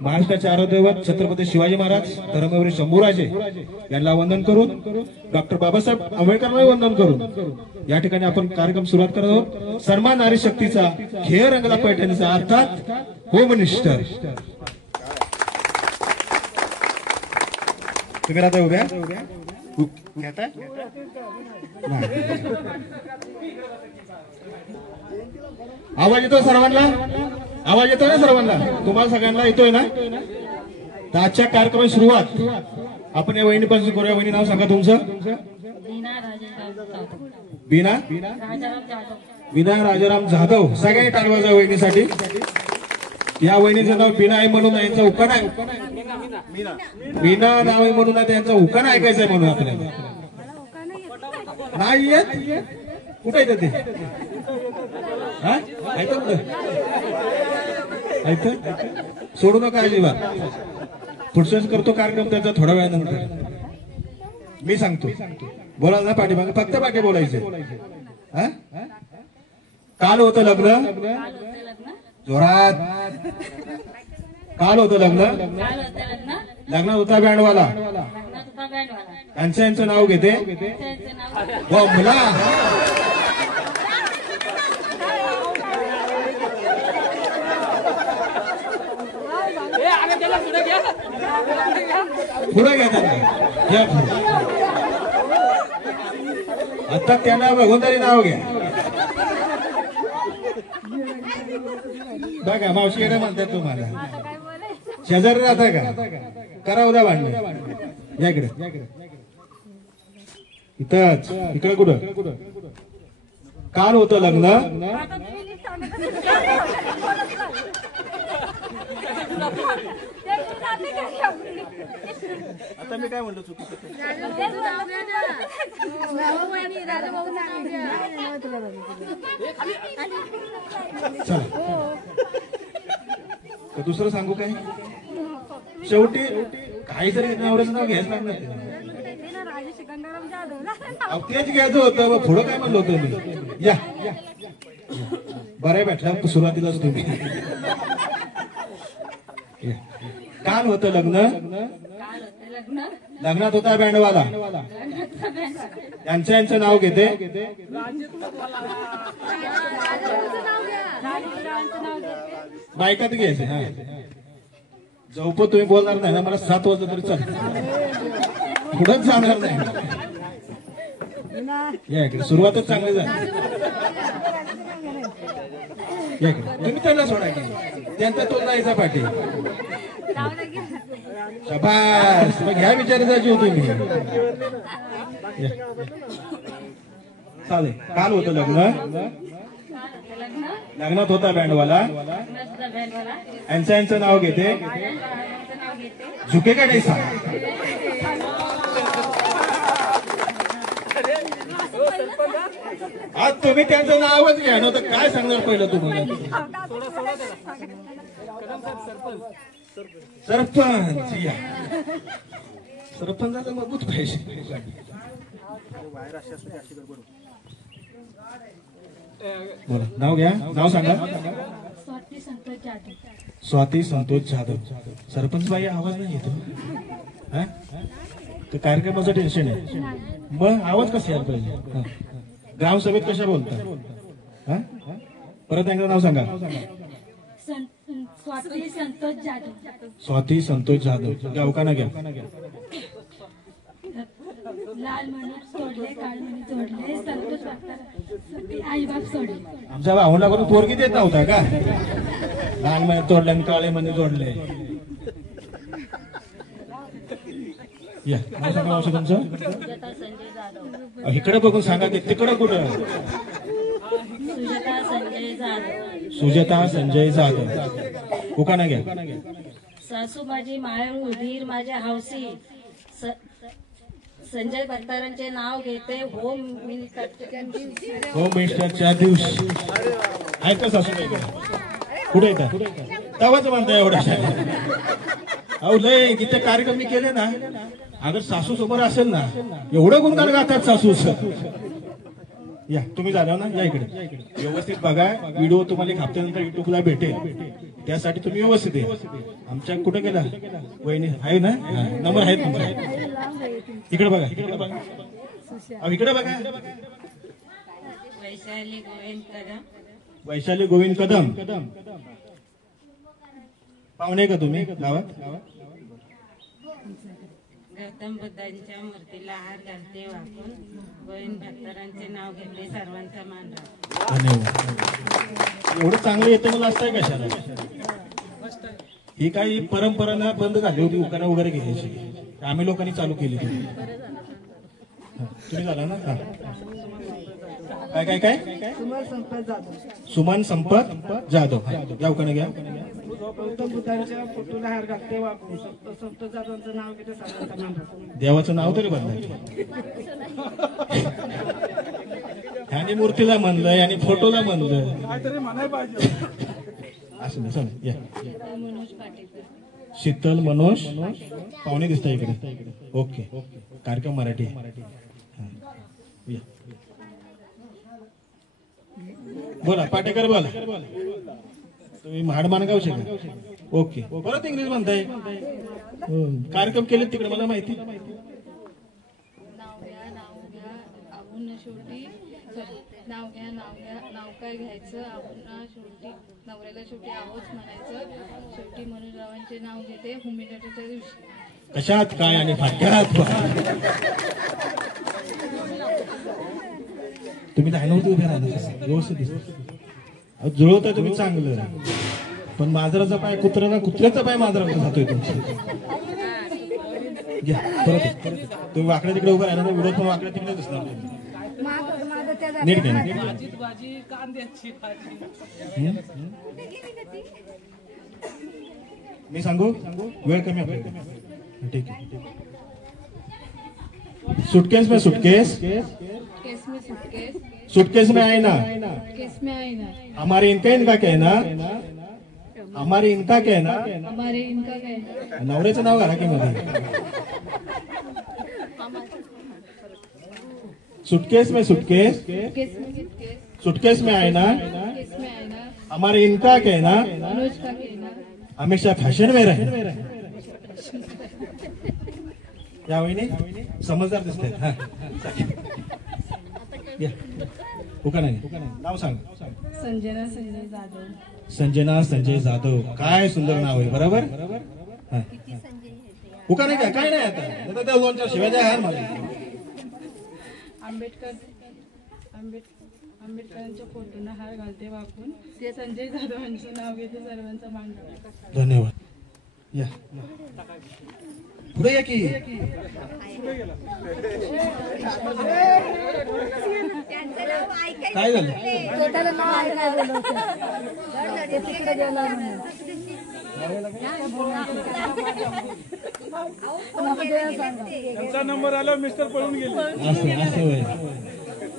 महाराष्ट्राचे आराध्यदैवत छत्रपती शिवाजी महाराज धर्मवीर शंभूराजे यांना वंदन करून डॉक्टर बाबासाहेब आंबेडकरांना वंदन करून या ठिकाणी आपण कार्यक्रम सुरुवात करत आहोत। सन्मान नारी शक्तीचा खेळ रंगला पैठणीचा अर्थात होम मिनिस्टर तुम्ही राहता उभ्या घेता आवाज येतो सर्वांना आवाज येतोय ना सर्वांना तुम्हाला सगळ्यांना येतोय ना तर आजच्या कार्यक्रमाची सुरुवात आपण या वहिनीपासून करूया। वहिनी नाव सांगा तुमचं बीना राजाराम जाधव सगळ्यांनी टाळी वाजवा वहिनीसाठी। या वहिनीचं नाव बीना आहे म्हणून यांचा उखाणा आहे बीना नाव आहे म्हणून त्यांचा उखाणा ऐकायचा आहे म्हणून आपल्याला नाही येत कुठे येतं ते हा सोडू नका अजिबात पुढच्याच करतो कार्यक्रम त्याचा थोड्या वेळानंतर मी सांगतो बोला ना पाठीमागे फक्त पाठी बोलायचे। काल होतं लग्न जोरात काल होतं लग्न लग्नात होता बँडवाला यांचं नाव घेते मला पुढे घ्या आता त्यांना बघून तरी नाव घ्या बघा मावशी येणं म्हणतात तुम्हाला शेजारी राहता का करा उद्या भांडण या इकडे इथंच इकडे कुठं काल होतं लग्न आता मी काय म्हणतो चुकीचं दुसरं सांगू काय शेवटी काही जरी नवऱ्याचं नाव घ्यायचं लागणार तेच घ्यायचं होतं पुढं काय म्हणलं होतं मी या बरं भेटला सुरुवातीलाच तुम्ही काल होतं लग्न लग्नात होता बँडवाला यांचं नाव घेते बायकात घ्यायचे हा जवळ तुम्ही बोलणार नाही ना मला 7 वाजता तरी चाल पुढंच जाणार नाही या इकडे सुरुवातच चांगली झाली तुम्ही त्यांना सोडा की त्यांचा तो जायचा पाठी शाबास मग ह्या विचारायची होती मी चालेल। काल होतं लग्न लग्नात होता बँडवाला यांचं नाव घेते झुके का नाही सांग आज तुम्ही त्यांचं नावच घ्या नव्हतं काय सांगणार पहिलं तुम्हाला सरपंच सरपंचाचं मजबूत पाहिजे बोला नाव घ्या नाव सांगा स्वाती संतोष जाधव सरपंच बाई आवाज नाही येतो तर कार्यक्रमाचं टेन्शन आहे मग आवाज कसा यायला पाहिजे ग्रामसभेत कशा बोलता परत एकदा नाव सांगा स्वाती संतोष जाधव गाव का ना घ्या आमच्या भाऊला करून पोरगी देत नव्हता का लाल महिने तोडले आणि काळे महिने जोडले या नाव सांगा मावशी तुमचं इकडे बघून सांगा की तिकडं कुठं सुजाता संजय जाधव उखाणा घ्या सासू माझी मायाळू धीर माझ्या हौसी संजय भक्तारांचे नाव घेते होम मिनिस्टरच्या दिवशी ऐका सासूबाई कुठे येतात तवाच म्हणता एवढा अहो लय तिथे कार्यक्रम मी केले ना अगर सासू समोर असेल ना एवढं गुणगान गातात सासू या तुम्ही झाला ना, या इकडे व्यवस्थित बघा. व्हिडिओ तुम्हाला एक हप्त्यानंतर युट्यूबला भेटेल, त्यासाठी तुम्ही व्यवस्थित या. आमच्या कुठे गेला वहिनी आहे ना, नंबर आहेत तुमचा. इकडे बघा, इकडे बघा, इकडे बघा. वैशाली गोविंद कदम. वैशाली गोविंद कदम पाहुणे का तुम्ही गावात? गौतम बुद्धांच्या मूर्तीला हार घालते वाकून गोविंद भक्तरांचे नाव घेतले, सर्वांचा मान राखते. धन्यवाद. एवढं चांगलं येतं मला असतंय कशाला? ही काही परंपरा ना बंद झाली होती, उकाना वगैरे घ्यायची, आम्ही लोकांनी चालू केली. तुम्ही झाला ना? काय काय काय? सुमन संपत जाधव. या उकाना घ्या. गौतम बुद्धांच्या फोटोला हार घालते वाकून संत जाधवांचं नाव घेते, सर्वांचा मान राखते. देवाचं नाव तरी बदलायचं. ह्याने मूर्तीला म्हणलंय आणि फोटोला म्हणलं, काहीतरी म्हणायला पाहिजे. असं नाही. चला या. मनोज पाटेकर. शीतल मनोज पाहुणे दिसता इकडे. ओके, कार्यक्रम मराठी. या. बोला पाटेकर बोला. तुम्ही महाडमानगावचे का? ओके. परत इंग्लिश म्हणताय. कार्यक्रम केले तिकडे मला माहिती. नाव घ्या आपण शेवटी नाव घ्या नाव काय घ्यायचं आपण शेवटी नवऱ्याला शेवटी आहोत म्हणायचं. शेवटी मनोजरावांचे नाव घेते हुमिनाटीच्या दिवशी. कशात काय आणि फाटक्यात तुम्ही धानवरती उभे राहता व्यवस्थित दिसत. जुळवता तुम्ही चांगलं, पण मांजराचा पाय कुत्र्याला, कुत्र्याचा पाय मांजराकडे जातोय तुमचा. परत तुम्ही वाकड्या तिकडे उभं राहिला ना, व्हिडिओ पण वाकड्या तिकडे दिसणार. नीट घ्या. मी सांगू? वेळ कमी आहे. ठीक आहे. सुटकेस में सुटकेस, केस में सूटकेस, सुटकेस में आईना, केस में आईना, हमारे इनका कहना, हमारे इनका कहना. हमारे इनका कहना. नवऱ्याचं नाव घाला की मध्ये. सुटकेस में सुटकेस, केस में सूटकेस, सुटकेस में आईना, केस में आईना, हमारे इनका कहना, मनोज का कहना. हमेशा फॅशन में रहे. या वहिनी समजदार दिसते. उका नाही, नाव सांग. संजना संजय जाधव. संजना संजय जाधव. काय सुंदर नाव आहे. बरोबर. उका नाही काय? काय नाही आता त्या दोनच्या शिवाय द्या मला. आंबेडकरांच्या फोटोला हार घालते वाकून ते संजय जाधवांचं नाव घेते, सर्वांचा मान राखते. धन्यवाद. या पुढे या की. काय झालं? त्यांचा नंबर आला, मिस्टर पळून गेले. असं असं होय.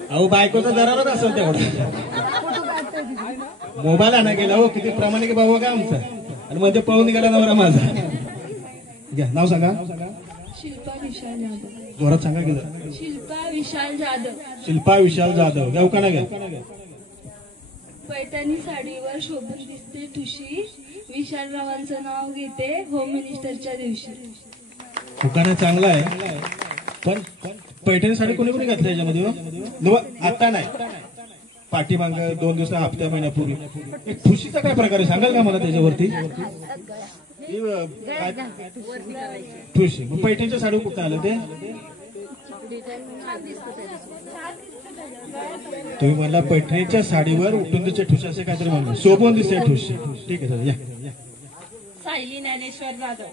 अहो बायकोचा दरारच असेल तेवढा. मोबाईल आणा गेला. हो किती प्रामाणिक भाऊ का आमचा, आणि मध्ये पळून गेला नवरा माझा. घ्या नाव सांगा. शिल्पा विशाल जाधव. जोरात सांगा गेलं. शिल्पा विशाल जाधव. शिल्पा विशाल जाधव. घ्या उकाना घ्या. पैठणी साडीवर शोभून दिसते ठुशी, विशालरावांचं नाव घेते होम मिनिस्टरच्या दिवशी. उकाना चांगला आहे, पण पैठणी साडी कोणी कोणी घातली याच्यामध्ये? आता नाही, पाठीमाग 2 दिवस, हप्त्या महिन्यापूर्वी. ठुशीचा काय प्रकार आहे सांगाल का मला त्याच्यावरती? ठुशी. मग पैठणीच्या साडी कुठं आलं ते? तुम्ही म्हणला पैठणीच्या साडीवर उठून दिसते ठुशी, असे काहीतरी म्हणलं. शोभून दिसते ठुशी. ठीक आहे. या सायली ज्ञानेश्वर जाधव.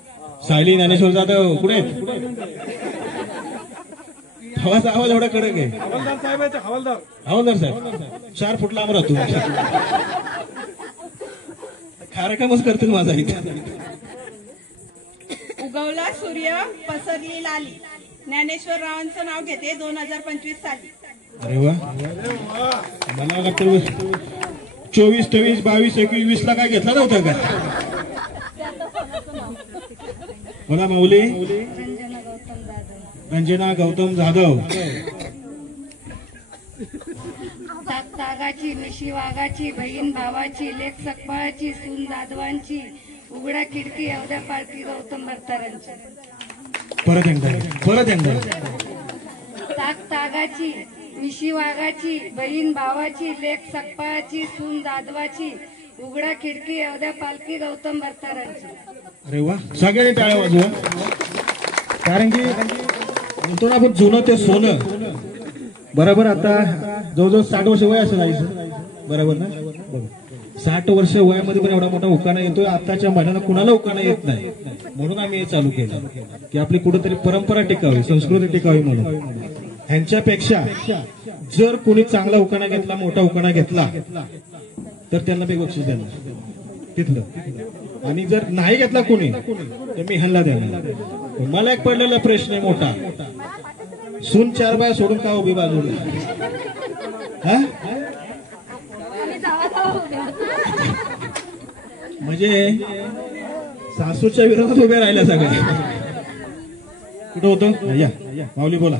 सायली ज्ञानेश्वर जाधव. कुठे आवाज एवढा कडक आहे. हवालदार साहेब आहे ते, हवालदार. हवालदार साहेब 4 फूट लांब राहतो. कार्यक्रमच करतील माझा इथे. उगवला सूर्य पसरली लाली, ज्ञानेश्वर रावांचं नाव घेते 2025 साली. अरे वा. मला वाटतं 24, 23, 22, 21, 20 ला काय घेतला नव्हता का? बोला माऊली. रंजना गौतम जाधव. तागाची, मिशी वाघाची, बहीण भावाची, लेक सकपाळाची, सून जाधवांची, उघडा खिडकी एवढ्या पालखी गौतम भरतारांची. परत एकदा तागाची, मिशी वाघाची, बहीण भावाची, लेक सकपाळाची, सून जाधवाची, उघडा खिडकी एवढ्या पालखी गौतम भरतारांची. अरे वा, सगळ्यांनी टाळ्या वाजवा. कारण की म्हणतो ना आपण जुनं ते सोनं. बरोबर. आता जवळजवळ 60 वर्ष वय असेल आईचं, बरोबर ना? 60 वर्ष वयामध्ये पण एवढा मोठा उकाणा येतोय. आताच्या महिन्याला कुणाला उकाणा येत नाही. म्हणून आम्ही हे चालू केलं की आपली कुठेतरी परंपरा टिकावी, संस्कृती टिकावी म्हणून. ह्यांच्यापेक्षा जर कोणी चांगला उकाणा घेतला, मोठा उकाणा घेतला, तर त्यांना मी बक्षीस देणार तिथलं. आणि जर नाही घेतला कोणी तर मी ह्यांना देणार. मला एक पडलेला प्रश्न आहे मोठा, सून 4 बाया सोडून का उभी बाजूला? म्हणजे सासूच्या विरोधात उभ्या राहिल्या सगळ्या. कुठं होतं? या माऊली बोला.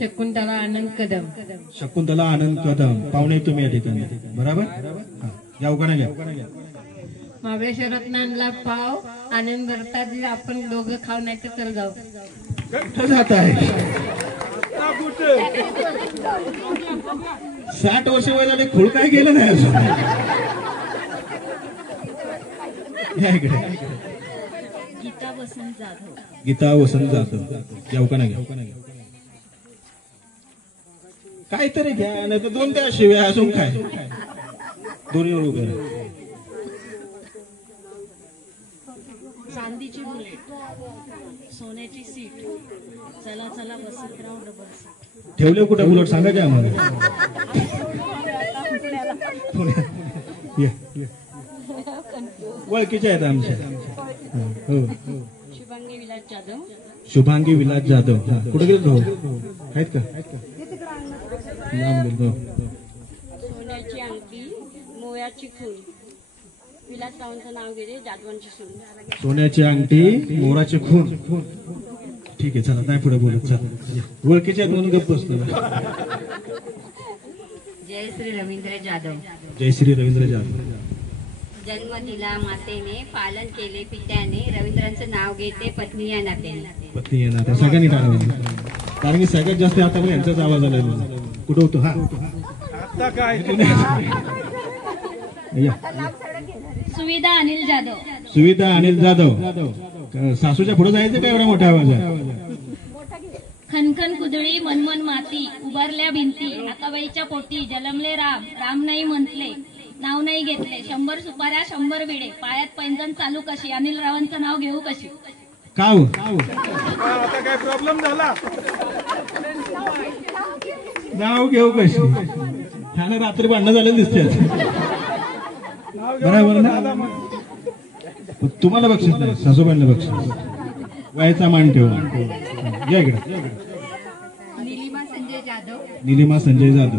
शकुंतला आनंद कदम. शकुंतला आनंद कदम. पाहुणे तुम्ही या ठिकाणी, बरोबर? या उकाणा घ्या. महाबळेश्वरात आणला पाव, आनंद भरतात. आपण दोघं खाऊ नाही तर चल जाऊ. कुठं जात आहे? 60 वर्ष वय झाले, खूळ काय गेलं नाही अजून. या इकडे. गीता वसंत जाधव. गीता वसंत जाधव. या उकाणा घ्या. काहीतरी घ्या, नाही तर 2 त्या शिव्या अजून काय. दोन्ही उभे राहा. चांदीची बुलेट, सोन्याची सीट, चला चला वसंतराव डबल सीट. ठेवले कुठे बुलेट सांगा की आम्हाला. ओळखीच्या आहेत आमच्या. हो. शुभांगी विलास जाधव. शुभांगी विलास जाधव. कुठे गेलो आहेत का? नाम गेलो. सोन्याची अंगठी, मोयाची फूल, विलासरावांचं नाव घेते, जाधवांची सून. सोन्याची अंगठी, मोराचे खून. ठीक आहे, चला नाही पुढे बोलत. चला, ओळखीच्या दोन गप्प बसतो. जयश्री रवींद्र जाधव. जयश्री रवींद्र जाधव. जन्म दिला मातेने, पालन केले पित्याने, रवींद्रांचं नाव घेते पत्नी या नात्याने. पत्नी येणार त्या सगळ्यांनी टाळावं, कारण की सगळ्यात जास्त आता पण यांचाच आवाज आलाय. कुठं होतो? हा आता काय? सुविधा अनिल जाधव. सुविधा अनिल जाधव. सासूच्या पुढे जायचं काय एवढा मोठा आवाज आहे? खनखन कुदळी, मनमन माती, उभारल्या भिंती, आकाबाईच्या पोटी, जलमले राम, राम नाही म्हटले, नाव नाही घेतले, 100 सुपाऱ्या 100 विडे, पायात पैंजण चालू कशी, अनिल रावांचं नाव घेऊ कशी. का आता काय प्रॉब्लेम झाला? नाव घेऊ कशी? ह्याने रात्री भांडणं झाले दिसते. बरोबर ना? तुम्हाला बक्षीस नाही, सासूबाईंना बक्षीस. वयाचा मान ठेवून या इकडे. निलिमा संजय जाधव. निलिमा संजय जाधव.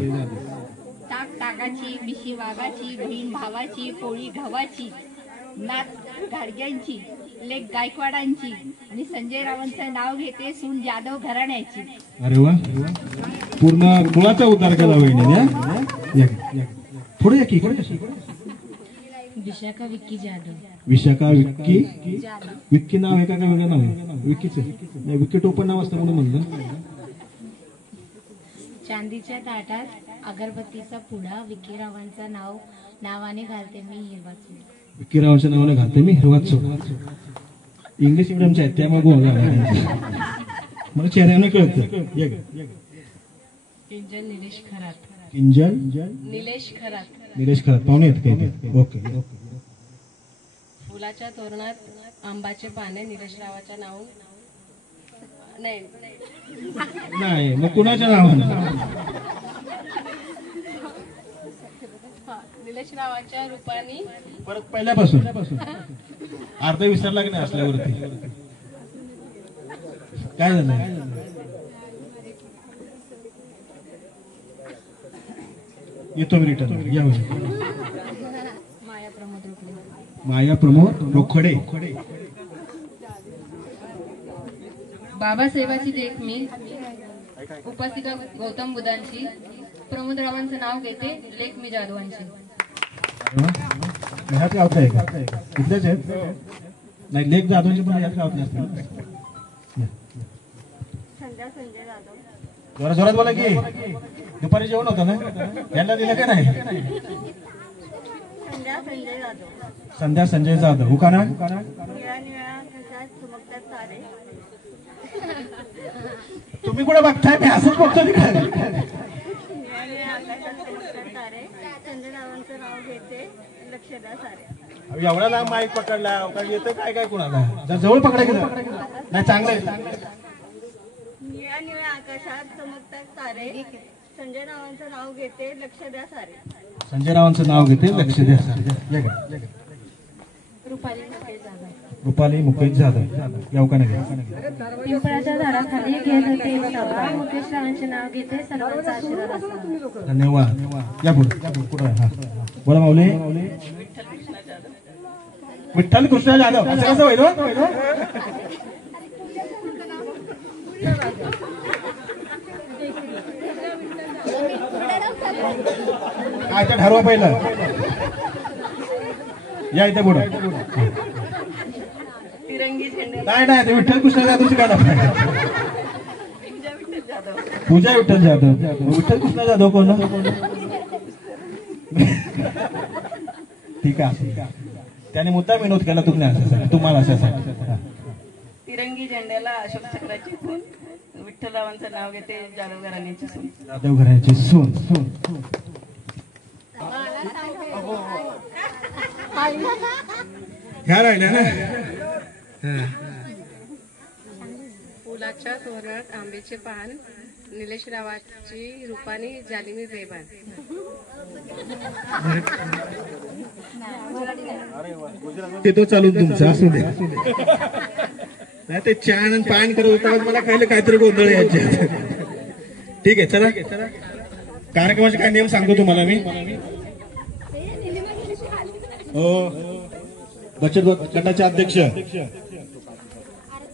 तागाची, मिशी वाघाची, बहीण भावाची, पोळी गव्हाची, नात गाडग्यांची, लेक गायकवाडांची, आणि संजय रावांचं नाव घेते, सून जाधव घराण्याची. अरे वा, पूर्ण मुळाचा उद्धार केला वहिनी. पुढे या की. विशाखा विक्की जाधव. विशाखा विक्की. विक्की नाव आहे का काय वेगळं नाव आहे? विक्कीच आहे. विक्की टोपण नाव असतं म्हणून म्हणलं. चांदीच्या ताटात अगरबत्तीचा पुडा, विकीरावांचं नावाने घालते मी हिरवा चूल. विकीरावांच्या नावाने घालते मी हिरवा चूल. इंग्लिश मिडियमच्या आहेत त्यामुळे गोळा मला चेहऱ्याने कळतं. किंजल निलेश खरात. किंजल निलेश खरात. निलेश खरात. पाहुणे आहेत काय? ओके. फुलाच्या तोरणात आंबाचे पाने, निलेश रावाच्या नाव नाही, मग कुणाच्या नावाने? निलेश रावाच्या रूपाने. परत पहिल्यापासून अर्ध विसरला की नाही असल्यावरती? काय झालं? येतो मी रिटर्न. या माया प्रमोद रोखडे. बाबासाहेबाची देख मी, उपासिका गौतम बुद्धांची, प्रमोदरावांचं नाव घेते लेख मी जाधवांची. ह्याच गावचं आहे का? इथलेच आहेत? नाही, लेख जाधवची पण ह्याच गावातले असतील. जोरात जोरात बोला की. दुपारी जेवण होतं ना, यांना दिलं का नाही? संध्या संजय जाधव. उकाना तुम्ही कुठे बघताय? मी असंच बघतो तिकडे. एवढा लांब माईक पकडला, येतं काय काय कुणाला? जर जवळ पकडायचं नाही. चांगलं आहे. आकाशात चमकतात तारे, संजय रावांचं नाव घेते, लक्ष द्या सारे. संजय रावांचं नाव घेते, लक्ष द्या सारे. रुपाली मुकेश जाधव. याव का नाही? पिंपळाच्या झाडाखाली घेत होते सभा, मुकेश रावांचे नाव घेते, सर्वांचा आशीर्वाद असावा. धन्यवाद. या पुढे पुढे. हा बोला माऊली. विठ्ठल कृष्ण जाधव. असं कसं होईल? काय ते ठरवा पहिलं. या इथे पुढे. नाही नाही, ते विठ्ठल कृष्ण जाधवची गाणं. पूजा विठ्ठल जाधव. विठ्ठल कृष्ण जाधव कोण? ठीक आहे. त्याने मुद्दा विनोद केला तुम्हाला अशासाठी. तिरंगी झेंड्याला अशोक चक्राची खून, विठ्ठलरावांचं नाव घेते, जाधव घराण्याची सून. जाधव घराण्याची सून. ह्या राहिल्या ना. फुलाच्या तोरणात आंब्याचे पान, निलेश रावाची रूपानी झाली मी बेभान. ते तो चालून तुमचा असू दे. नाही ते छान आणि पान करत होता, मला कळलं काहीतरी गोंधळ यायचे. ठीक आहे, चला. कार्यक्रमाचे काय नियम सांगतो तुम्हाला मी. हो, बचत गटाचे अध्यक्ष.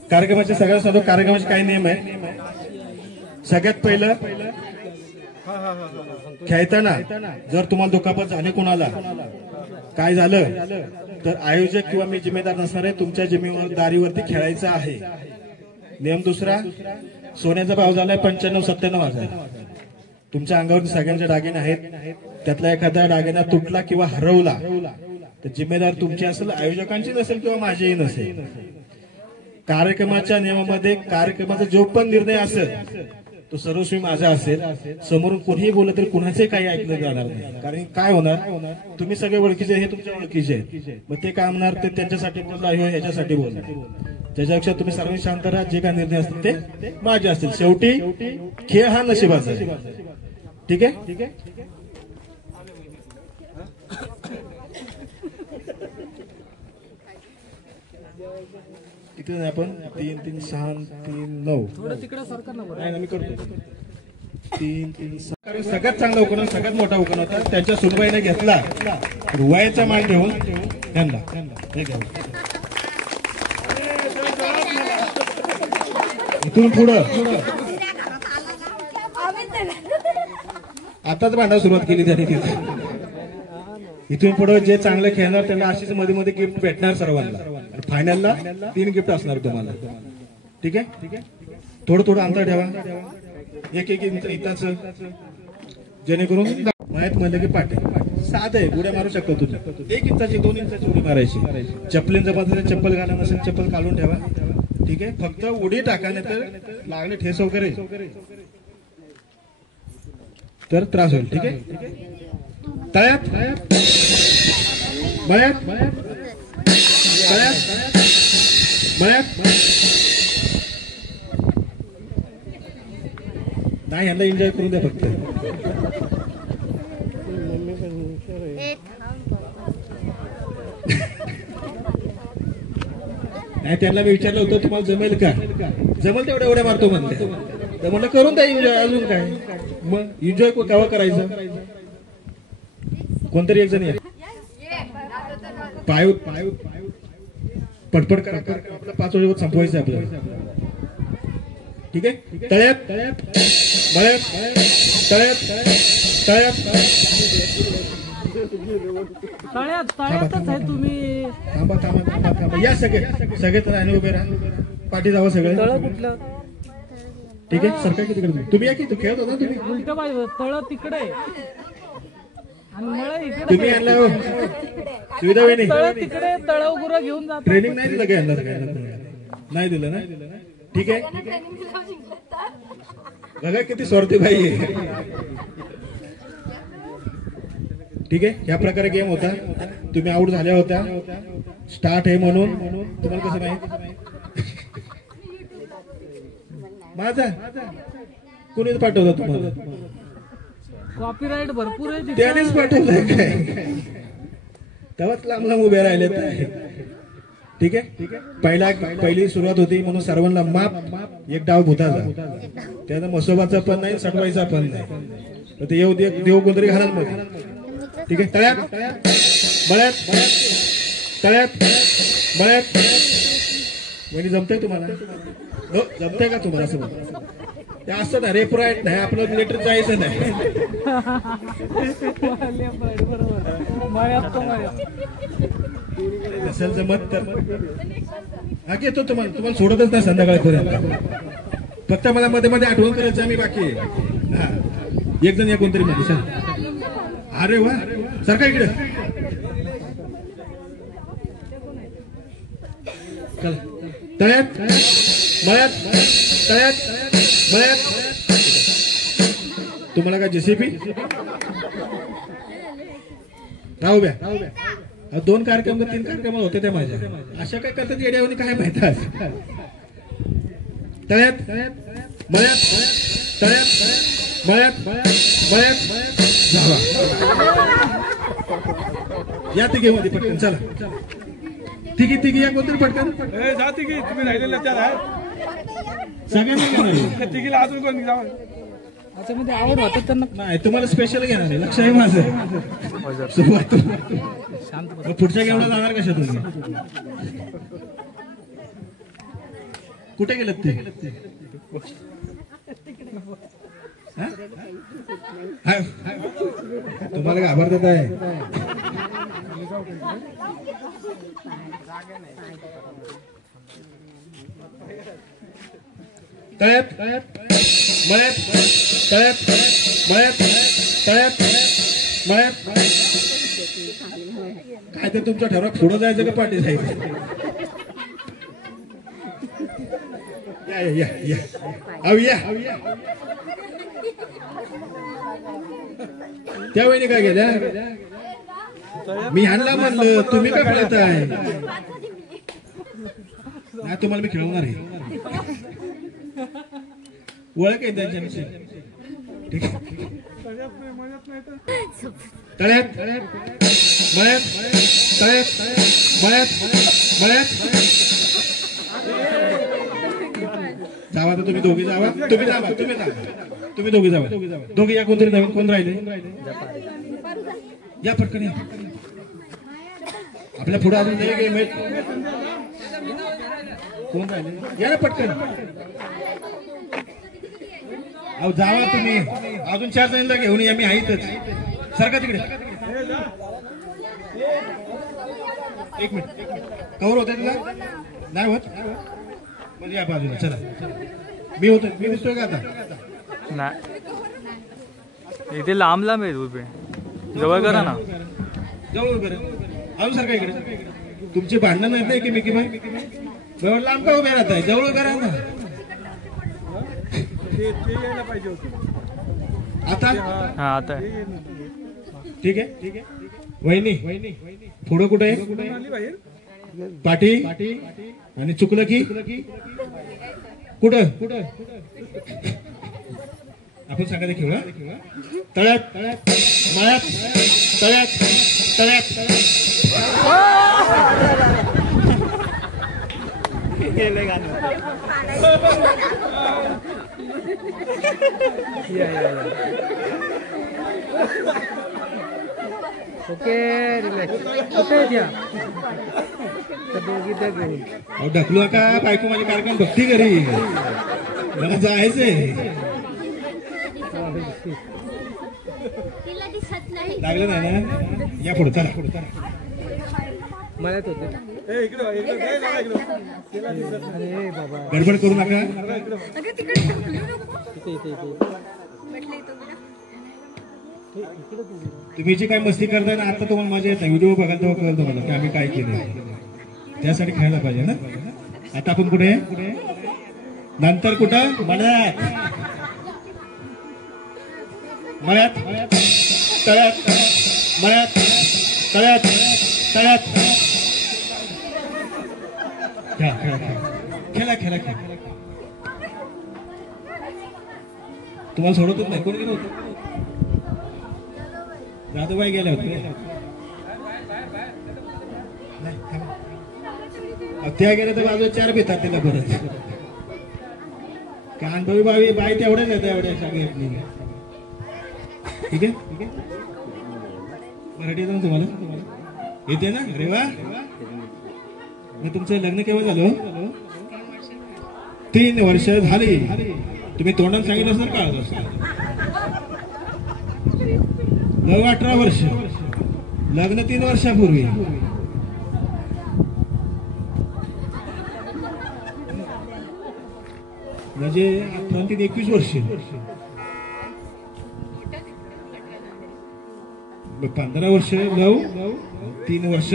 कार्यक्रमाचे सगळ्यात साधू कार्यक्रमाचे काय नियम आहे. सगळ्यात पहिलं, खेळताना जर तुम्हाला दुखापत झाली कोणाला, काय झालं तर आयोजक किंवा मी जिम्मेदार नसणार आहे, तुमच्या जिम्मेदारीवरती खेळायचं आहे. नियम दुसरा, सोन्याचा भाव झालाय 95-97,000. तुमच्या अंगावर सगळ्यांचे दागिने आहेत, त्यातला एखादा दागिना तुटला किंवा हरवला तर जिम्मेदार तुमची असेल, आयोजकांची नसेल किंवा माझीही नसेल. कार्यक्रमाच्या नियमामध्ये कार्यक्रमाचा जो पण निर्णय असेल तो सर्वस्वी माझा असेल. समोरून कोणीही बोललं तरी कुणाचे काही ऐकलं जाणार नाही. कारण काय होणार, तुम्ही सगळे ओळखीचे, हे तुमच्या ओळखीचे आहेत. मग ते काय म्हणणार, ते त्यांच्यासाठी बोलला, ह्याच्यासाठी बोलणार. त्याच्यापेक्षा तुम्ही सर्वांनी शांत राहा. जे काय निर्णय असतील ते माझे असतील. शेवटी खेळ हा नशिबाचा आहे. ठीक आहे. किती आपण 3 3 6 3 9 नाही ना, मी करतो 3 3 6. सगळ्यात चांगला उकरण, सगळ्यात मोठा उकरण होता, त्यांच्या सुनबाईने घेतला. रुवायचा मान घेऊन त्यांना हे घ्या. इथून पुढं आताच भांडा सुरुवात केली त्यांनी तिथे. इथून पुढे जे चांगले खेळणार त्यांना अशीच मध्ये मध्ये गिफ्ट भेटणार सर्वांना. फायनलला 3 गिफ्ट असणार तुम्हाला. ठीक आहे. थोडं थोडं अंतर ठेवा, एक इंचाच, जेणेकरून माहीत म्हणलं की पाठी. साधं आहे, उड्या मारू शकतो तुझ्या. 1 इंचाची 2 इंचाची उडी मारायची. चप्पलींचा बदल चप्पल घाला नसेल, चप्पल काढून ठेवा. ठीक आहे. फक्त उडी टाका, नाही तर लागले ठेस वगैरे तर त्रास होईल. ठीक आहे. तळ्यात बळ्यात तळ्यात बळ्यात नाही, यांना एन्जॉय करून द्या फक्त. नाही, त्यांना मी विचारलं होतं तुम्हाला जमेल का. जमेल तेवढ्या एवढ्या मारतो म्हणते. तर म्हणलं करून द्या एन्जॉय. अजून काय मग एन्जॉय केव्हा करायचं. कोणतरी एक जण या. पाय पटपट करा. आपलं 5 वाजेवर संपवायचं आपल्याला. ठीक आहे. तळ्यात मळ्यात तळ्यात तळ्यात तळ्यातच आहे तुम्ही. थांबा थांबा थांबा थांबा या सगळे तर आहे उभे राहा पाठी जावं सगळे तळ कुठलं? ठीक आहे सरकार किती करतो तुम्ही या की तू खेळत होता तुम्ही उलट पाहिजे. तळ तिकडे आणि मळ इकडे. तुम्ही आणला हो सुविधा वेणी तळ तिकडे. तळ गुरं घेऊन जातो. ट्रेनिंग नाही दिलं काय यांना सगळ्यांना नाही दिलं ना ठीक आहे बघा किती स्वार्थी बाई आहे ठीक आहे या प्रकारे गेम होता तुम्ही आउट झाल्या होत्या स्टार्ट आहे म्हणून तुम्हाला कसं नाही माझा कोणी पाठवता तुम्हाला कॉपीराईट भरपूर आहे तिथे. त्यानेच पाठवलंय काय तेव्हाच लांब लांब उभे राहिले ठीक आहे पहिली सुरुवात होती म्हणून सर्वांना माप एक डाव भूताचा त्यानं मसोबाचा पण नाही सटवायचा पण नाही तर ते येऊ देव कोणतरी घालाल मध्ये ठीक आहे तळ्यात बळ्यात तळ्यात बळ्यात वहिनी जमतंय तुम्हाला हो जमतंय का तुम्हाला असं ते असं ना रेप राईट नाही आपलं लेटर जायचं नाही नसेल जमत तर हा घेतो तुम्हाला सोडतच नाही संध्याकाळपर्यंत फक्त मला मध्ये मध्ये आठवण करायचं आम्ही बाकी हा एक जण या कोणतरी मध्ये अरे वा सरकार इकडे चला तळ्यात मळ्यात तळ्यात मळ्यात तुम्हाला काय जेसीबी राहू द्या 2 कार्यक्रम 3 कार्यक्रम होते त्या माझ्या अशा काय करतात येड्यावरून काय माहित तळ्यात मळ्यात तळ्यात मळ्यात मळ्यात या तिघे मध्ये पटकन चला तिघी या कोणतरी पटकन जा तिघी तुम्ही राहिलेल्या त्या सगळ्यांना तिघीला अजून कोण जावा त्याच्यामध्ये आवड होत त्यांना. नाही तुम्हाला स्पेशल घेणार आहे लक्ष आहे माझं सुरुवात पुढच्या गेमला जाणार कशा तुम्ही कुठे गेलेत ते तुम्हाला घाबरतात आहे तळ्यात मळ्यात तळ्यात मळ्यात तळ्यात मळ्यात काय तर तुमचं ठरवा पुढं जायचं का पाठी जायचं या या या त्या वेळी काय गेल्या मी हाणला म्हणलं तुम्ही काय खेळताय नाही तुम्हाला मी खेळवणार आहे ओळख आहे त्यांच्याविषयी ठीक आहे तळ्यात मळ्यात तळ्यात मळ्यात मळ्यात जावा तर तुम्ही दोघे जावा तुम्ही दोघे जावा दोघे या कोणतरी नवीन कोण राहिले या पटकन या आपल्या पुढे अजून नाही गेम आहेत कोण राहिले या ना पटकन अहो जावा तुम्ही अजून 4 जणांना घेऊन या मी आहेतच सारखा तिकडे एक मिनिट कवर होत तुला नाही होत म्हणजे या बाजूला चला मी दिसतोय का आता नाही इथे लांब लांब आहे उभे जवळ करा ना जवळ करा अजून सारखा इकडे तुमची भांडणं नाही नाही की मी जवळ लांब का उभे राहत आहे जवळ करा ना आता हा आता ठीक आहे वहिनी पुढं कुठे आहे पाठी आणि चुकलं की कुठं आपण सांगायचं खेळ तळ्यात मळ्यात तळ्यात तळ्यात ओके कुठे द्या ढकलू का बायको माझे कार्यक्रम बघती घरी मला जायचंय लागलं नाही ना? या पुढे चला. गडबड करू नका. तुम्ही जी काय मस्ती करताय ना आता तुम्हाला मजा येत नाही. व्हिडिओ बघायला तेव्हा कळलं तुम्हाला की आम्ही काय केलं. त्यासाठी खायला पाहिजे ना. आता आपण कुठे नंतर कुठं मळ्यात मळ्यात तळ्यात मळ्यात तळ्यात तळ्यात खेळा खेळा खेळा खेळा खेळा. तुम्हाला सोडतच नाही. कोण गेलं होतं? जाधवबाई गेल्या होत्या. त्या गेल्या तर बाजू 4 भेटतात तिला परत. कानभावी बाई बाई तेवढ्याच येतात एवढ्या सगळ्या. ठीक आहे ठीक आहे. मराठी येतं ना तुम्हाला? येते ना? अरे वा. मग तुमचं लग्न केव्हा झालं? 3 वर्ष झाली. तुम्ही तोंडात सांगितलं असं काळत असं. 18 वर्ष. लग्न 3 वर्षापूर्वी. म्हणजे 21 वर्ष. 15 वर्ष लव, 3 वर्ष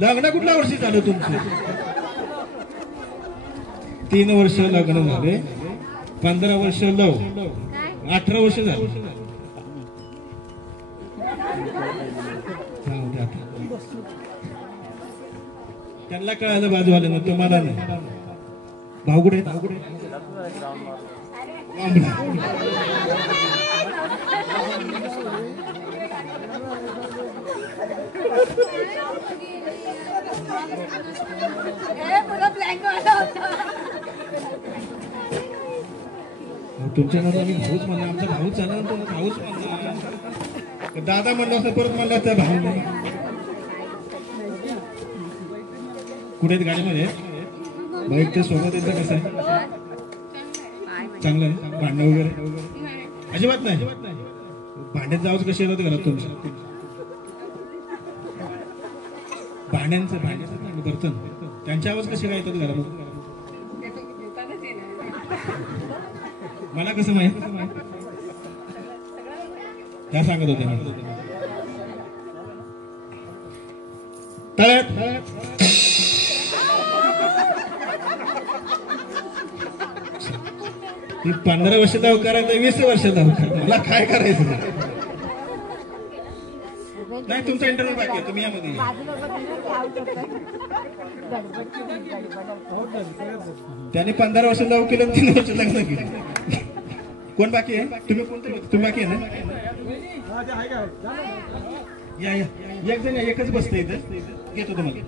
लग्न. कुठल्या वर्षी झालं तुमचं? 3 वर्ष लग्न झाले, 15 वर्ष लव, 18 वर्ष झालं. त्यांना कळालं बाजूवाले ना, तुम्हाला नाही. भाऊ कुठे? तुमच्या नावाला आम्ही भाऊच म्हणला. आमचा भाऊच झाला ना, तुम्ही भाऊच म्हणला. दादा म्हणलं असं परत म्हणलं त्या भाऊ नाही. कुठे आहेत गाडीमध्ये? बाईक ते सोबत येतं. कसं आहे? चांगलं आहे. भांडणं वगैरे अजिबात नाही. भांड्यात जावंच कशी येतात घरात तुमच्या? भांड्यांचं बर्तन त्यांच्या आवाज कसे काय येतात घरात? मला कसं माहित? त्या सांगत होत्या. तळ्यात 15 वर्ष दाव करायचं, 20 वर्ष दाव करा. मला काय करायचं नाही. तुमचा इंटरव्ह्यू बाकी आहे. तुम्ही यामध्ये त्याने 15 वर्ष दाव केलं, 3 वर्ष लग्न केलं. कोण बाकी आहे? तुम्ही कोणते? तुम्ही बाकी आहे ना? या या. एक जण एकच बसते इथं. घेतो तुम्हाला.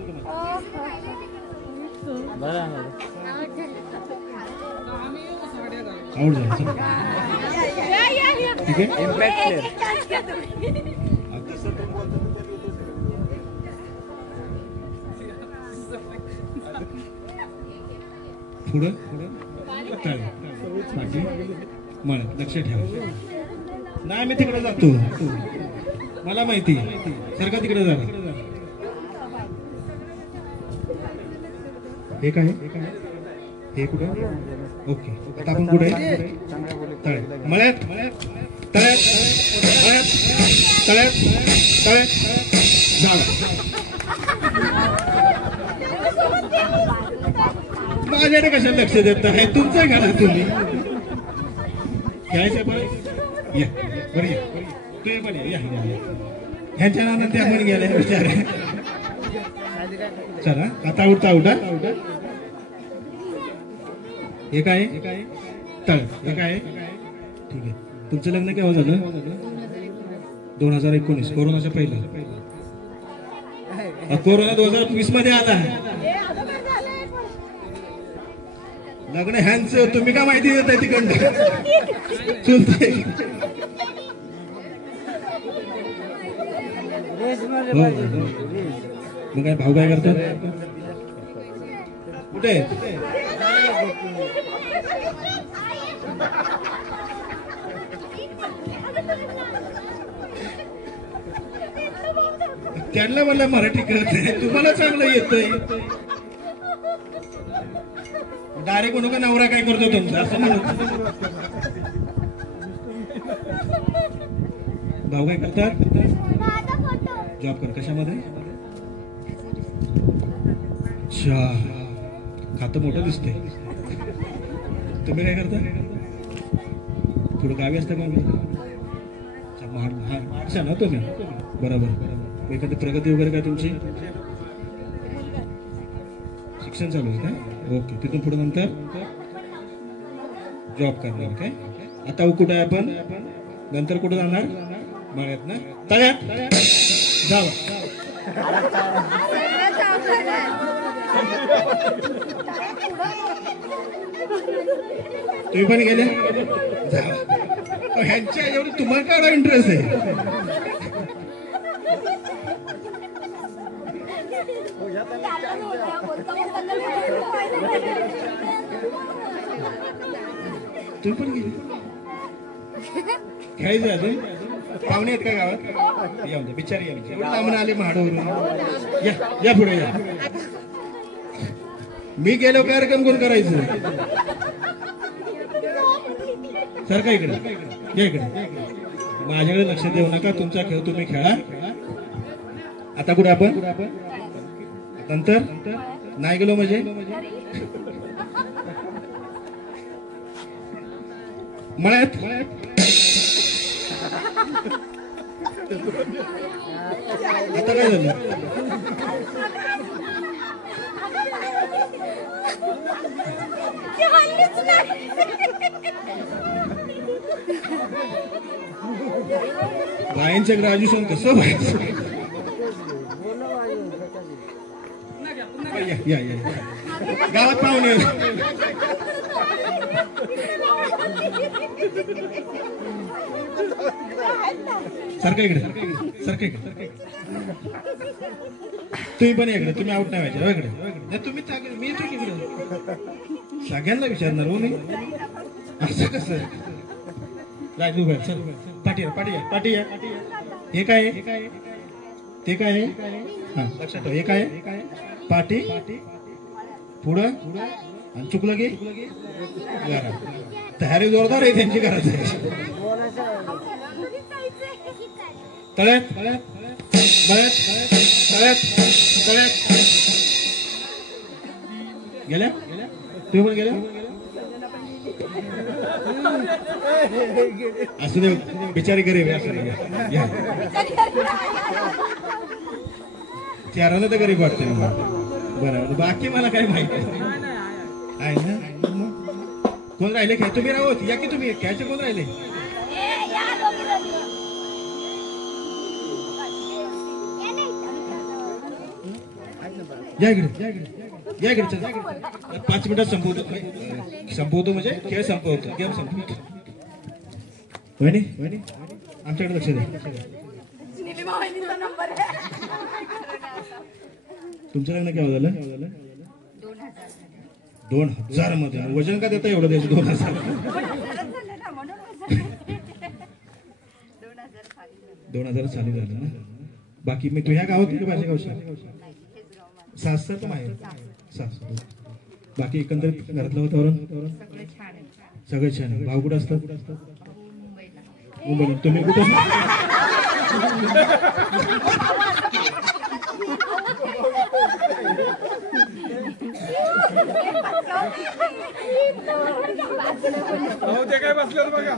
आवड झाली. ठीक आहे. पुढं पाठी मळ. लक्ष ठेवा. नाही मी तिकडे जातो. मला माहिती. सारखा तिकडे जा. हे काय? हे कुठे? ओके. आता आपण कुठे? तळ्यात. मळ्यात तळ्यात मळ्यात तळ्यात तळ्यात झाला. माझ्याकडे कशाला लक्ष देत आहे? तुमचं घाला तुम्ही. घ्यायचं बरं. या बरं या. तुम्ही पण या. ह्यांच्या नावानं त्या पण गेल्या विचार. चला आता उठता उठा. हे काय? तळ. हे काय? ठीक आहे. तुमचं लग्न केव्हा झालं? 2019. कोरोनाच्या पहिलं. कोरोना 2020 मध्ये आला. लग्न ह्यांचं तुम्ही का माहिती देत आहे तिकडं? चुलते. मग काय भाऊ काय करतात? कुठे? त्यांना मला मराठी कळत नाही, तुम्हाला चांगलं येतंय. डायरेक्ट म्हणू का नवरा काय करतो तुमचा असं म्हणू. भाऊ काय करतात? जॉब कर. कशामध्ये? अच्छा, खातं मोठं दिसतंय. तुम्ही काय करता? पुढे गावी असता का? माणसा ना तुम्ही. बरोबर. एखादी प्रगती वगैरे काय तुमची? शिक्षण चालू आहे का? ओके. तिथून पुढे नंतर जॉब करणार काय? आता कुठे आहे आपण? नंतर कुठे जाणार? मळ्यात ना? तळ्यात जावा. तुम्ही पण गेले? ह्यांच्या याच्यावर तुम्हाला काय इंटरेस्ट आहे? तुम्ही पण गेले? खेळायचं आहे? पाहुणे आहेत का गावात? या बिचारी या. एवढं लांबून आले महाडवरून. या पुढे या. मी गेलो कार्यक्रम कोण करायचं? सर का इकडे या. इकडे माझ्याकडे लक्ष देऊ नका. तुमचा खेळ तुम्ही खेळा. आता कुठे आपण? नंतर नाही गेलो म्हणजे मळ्यात. आता काय झालं? बाईंचं ग्रॅज्युएशन कसं व्हायचं? या गावात पाहुणे. सारखं इकडे. सारखं इकडे. तुम्ही पण इकडे. तुम्ही आउट नाही व्हायचे. इकडे तुम्ही मी येतो इकडे. सगळ्यांना विचारणार हो मी. असं कसं? राजू भाई सर पाठी पाठी. हे काय? ते काय? हा लक्षात ठेव. हे काय? पाठी पुढं आणि चुकलं की घरा. तयारी जोरदार आहे त्यांची घरात. तळ्यात तळ्यात तळ्यात तळ्यात तळ्यात गेल्या. तुम्ही पण गेल्या? असू दे बिचारी गरीब आहे. असू दे. चारानं तर गरीब वाटते मला. बरं बाकी मला काय माहिती आहे ना. कोण राहिले खेळ? तुम्ही राहत या की तुम्ही खेळायचे कोण राहिले? या इकडे. या इकडे. 5 मिनिटात संपवतो म्हणजे खेळ संपवतो. गेम संपवतो. वहिनी आमच्याकडे लक्ष द्या. तुमचं लग्न केव्हा झालं? 2000 मध्ये. वजन का देता एवढं द्यायचं? 2000 साली झालं ना. बाकी मी तुझ्या गावात कुठे? माझ्या गावच्या सासर तर माहेर. सासर. बाकी एकंदरीत घरातलं वातावरण सगळं छान आहे. भाऊ कुठं असतात? मुंबईला. तुम्ही कुठे? ते काय बसलं बघा.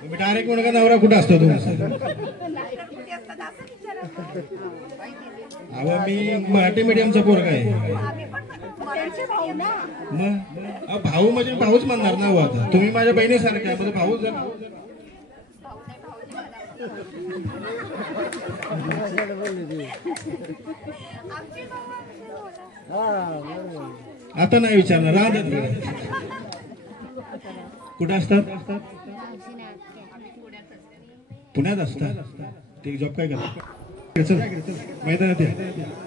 तुम्ही डायरेक्ट म्हणू का नवरा कुठं असतो तुमचा? अहो मी मराठी मीडियमचा पोरगा आहे. मग भाऊ म्हणजे भाऊच म्हणणार ना. आता तुम्ही माझ्या बहिणीसारखे आहे. म्हणजे भाऊ जर आता नाही विचारणार. राहतात कुठे असतात? पुण्यात असतात. ठीक, जॉब काय करता? चल मैदानात या.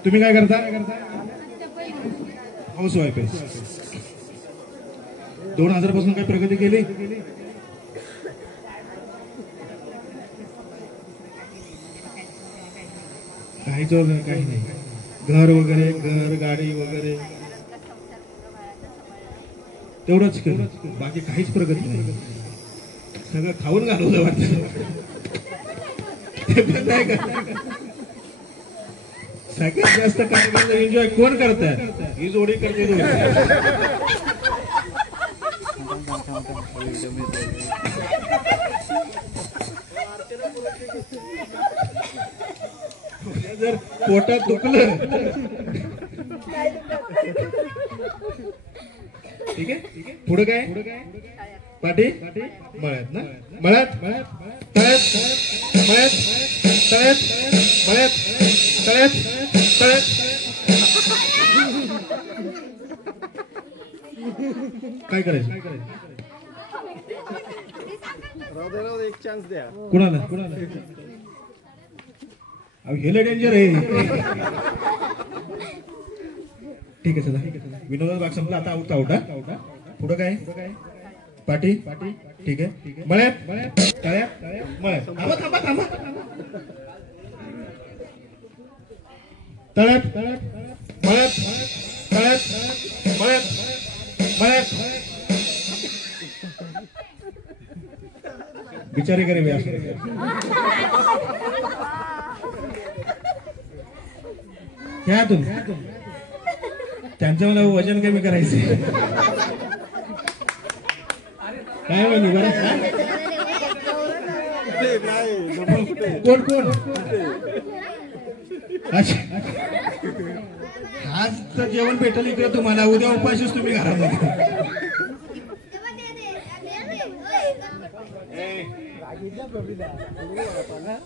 तुम्ही काय करता? हाऊस वाईफ आहे. 2000 पासून काय प्रगती केली? काहीच काही नाही. घर वगैरे, घर गाडी वगैरे तेवढंच केलं, बाकी काहीच प्रगती नाही. सगळं खाऊन घालवलं वाटतं. ते पण नाही का? सगळ्यात जास्त कार्यक्रम एन्जॉय कोण करतात? ही जोडी करते. जर पोटात दुखलं ठीक आहे. पुढे काय? पाठी मळ्यात ना, मळ्यात तळ्यात मळ्यात तळ्यात मळ्यात तळ्यात तळ्यात. काय करायचं? एक चान्स द्या. कुणाला? हे लय डेंजर आहे. ठीक आहे चला. विनोदा भाग संपला, आता आउट आउट. पुढं काय? पाठी ठीक आहे. मळ्यात तळ्यात मळ्यात. थांबा थांबा. तळ्यात मळ्यात तळ्यात मळ्यात मळ्यात. बिचारे गरीब आहे. क्या तुम त्यांचं मला वजन कमी करायचं काय म्हणू बरं? कोण कोण? अच्छा, आज तर जेवण भेटेल इकडे तुम्हाला, उद्या उपाशीच तुम्ही घरामध्ये.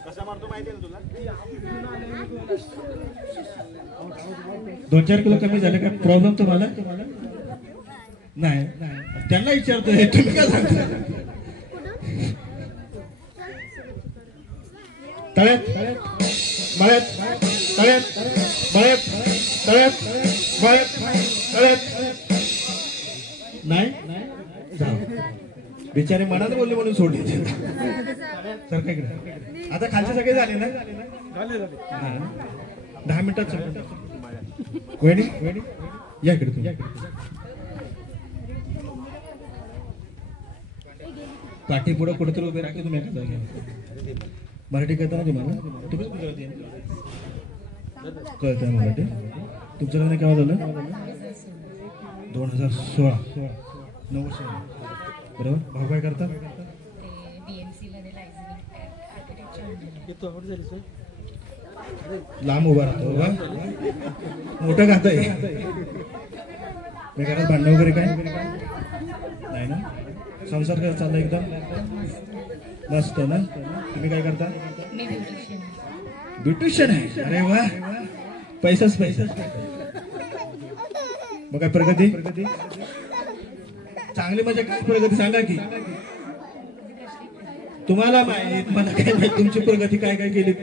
कसा मारतो माहिती ना तुला? 2-4 किलो कमी झाले. काय प्रॉब्लेम तुम्हाला? नाही, त्यांना विचारतोय, तुम्ही काय सांगता? तळ्यात मळ्यात तळ्यात मळ्यात तळ्यात मळ्यात तळ्यात. नाही बिचारे मनात बोलले म्हणून सोडले. सर काय इकडे. आता खालचे सगळे झाले ना? 10 मिनिटात. वहिनी या इकडे तुम्ही. पाठी पुढे कुठेतरी उभे राखले तुम्ही एका जागी. मराठी कळतं ना तुम्हाला? तुम्हीच गुजराती कळतं मराठी. तुमचं लग्न केव्हा झालं? 2016. 9 वर्ष बरोबर. भाऊ काय करतात? लांब उभा राहतो बा, मोठं खात आहे. घरात भांडण वगैरे काय नाही ना? संसार कर चालला एकदम मस्त ना? तुम्ही काय करता? ब्युटिशियन आहे. अरे वा, पैसाच पैसा. मग काय प्रगती? चांगली म्हणजे काय प्रगती सांगा की. तुम्हाला माहित, मला काय माहित तुमची प्रगती काय काय केली?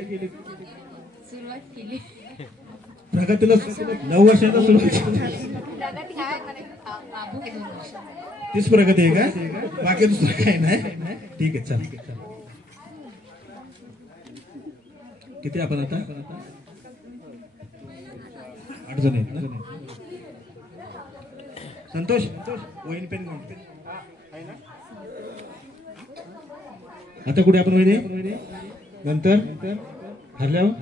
प्रगतीला 9 वर्षाचा सुरुवात. तीच प्रगती आहे का? बाकी दुसरं काय नाही? ठीक आहे चल. किती आपण आता? 8 जण आहेत ना? संतोष वहीन पेन आता कुठे आपण वहिनी? नंतर हरल्यावर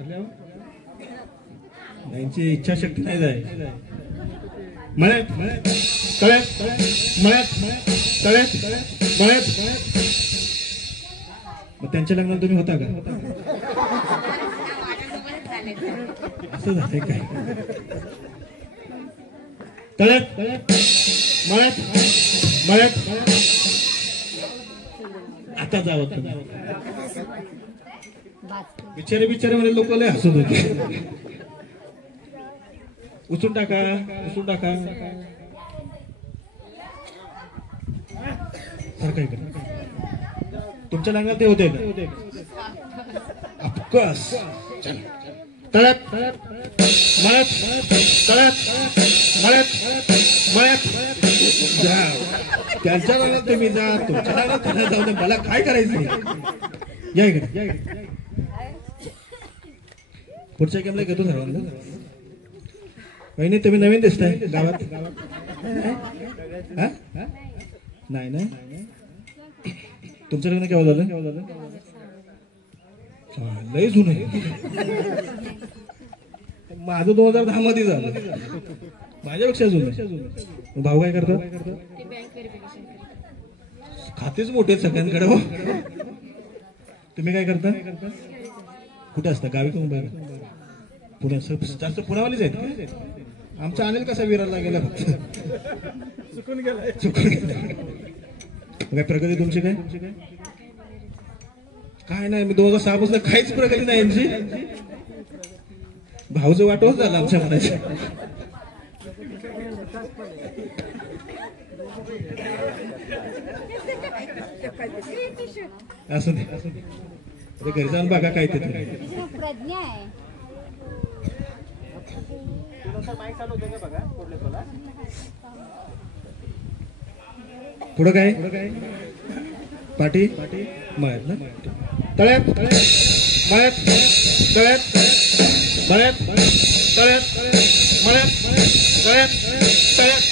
यांची इच्छाशक्ती नाही जाय. मळ्यात तळ्यात मळ्यात तळ्यात मळ्यात. मग त्यांच्या लग्नात तुम्ही होता का? असं झालंय काय? तळ्यात मळ्यात मळ्यात. आता जावं तुम्ही. बिचारे मध्ये लोक लय हसत होते. उचून टाका उचून टाका. सर काय तुमच्या लग्नात ते होते का? कस तळ्यात मळ्यात तळ्यात मळ्यात मळ्यात जा. त्यांच्या नावात तुम्ही जा, तुमच्या नावात त्यांना जाऊ दे, मला काय करायचं. या इकडे पुढच्या गेमला घेतो सर्वांना. वहिनी तुम्ही नवीन दिसताय गावात. नाही ना, तुमचं लग्न केव्हा झालं? लय जुनं आहे. माझं 2010 मध्ये झालं, माझ्यापेक्षा जुनं. भाऊ काय करतात? खातेच मोठे आहेत सगळ्यांकडे. हो, तुम्ही काय करता? कुठे असता? गावी का मुंबई? पुणे. जास्त पुण्यावालीच आहेत. आमचा अनिल कसा विरारला गेला, फक्त चुकून गेला. काय प्रगती तुमची? काय नाही, मी 2006 पासून काहीच प्रगती नाही यांची. भाऊचं वाटवच झालं आमच्या म्हणायचं. असं नाही, घरी जाऊन बघा काय ते. पुढं काय? पाठी मळ्यात ना, तळ्यात मळ्यात तळ्यात मळ्यात तळ्यात मळ्यात तळ्यात तळ्यात.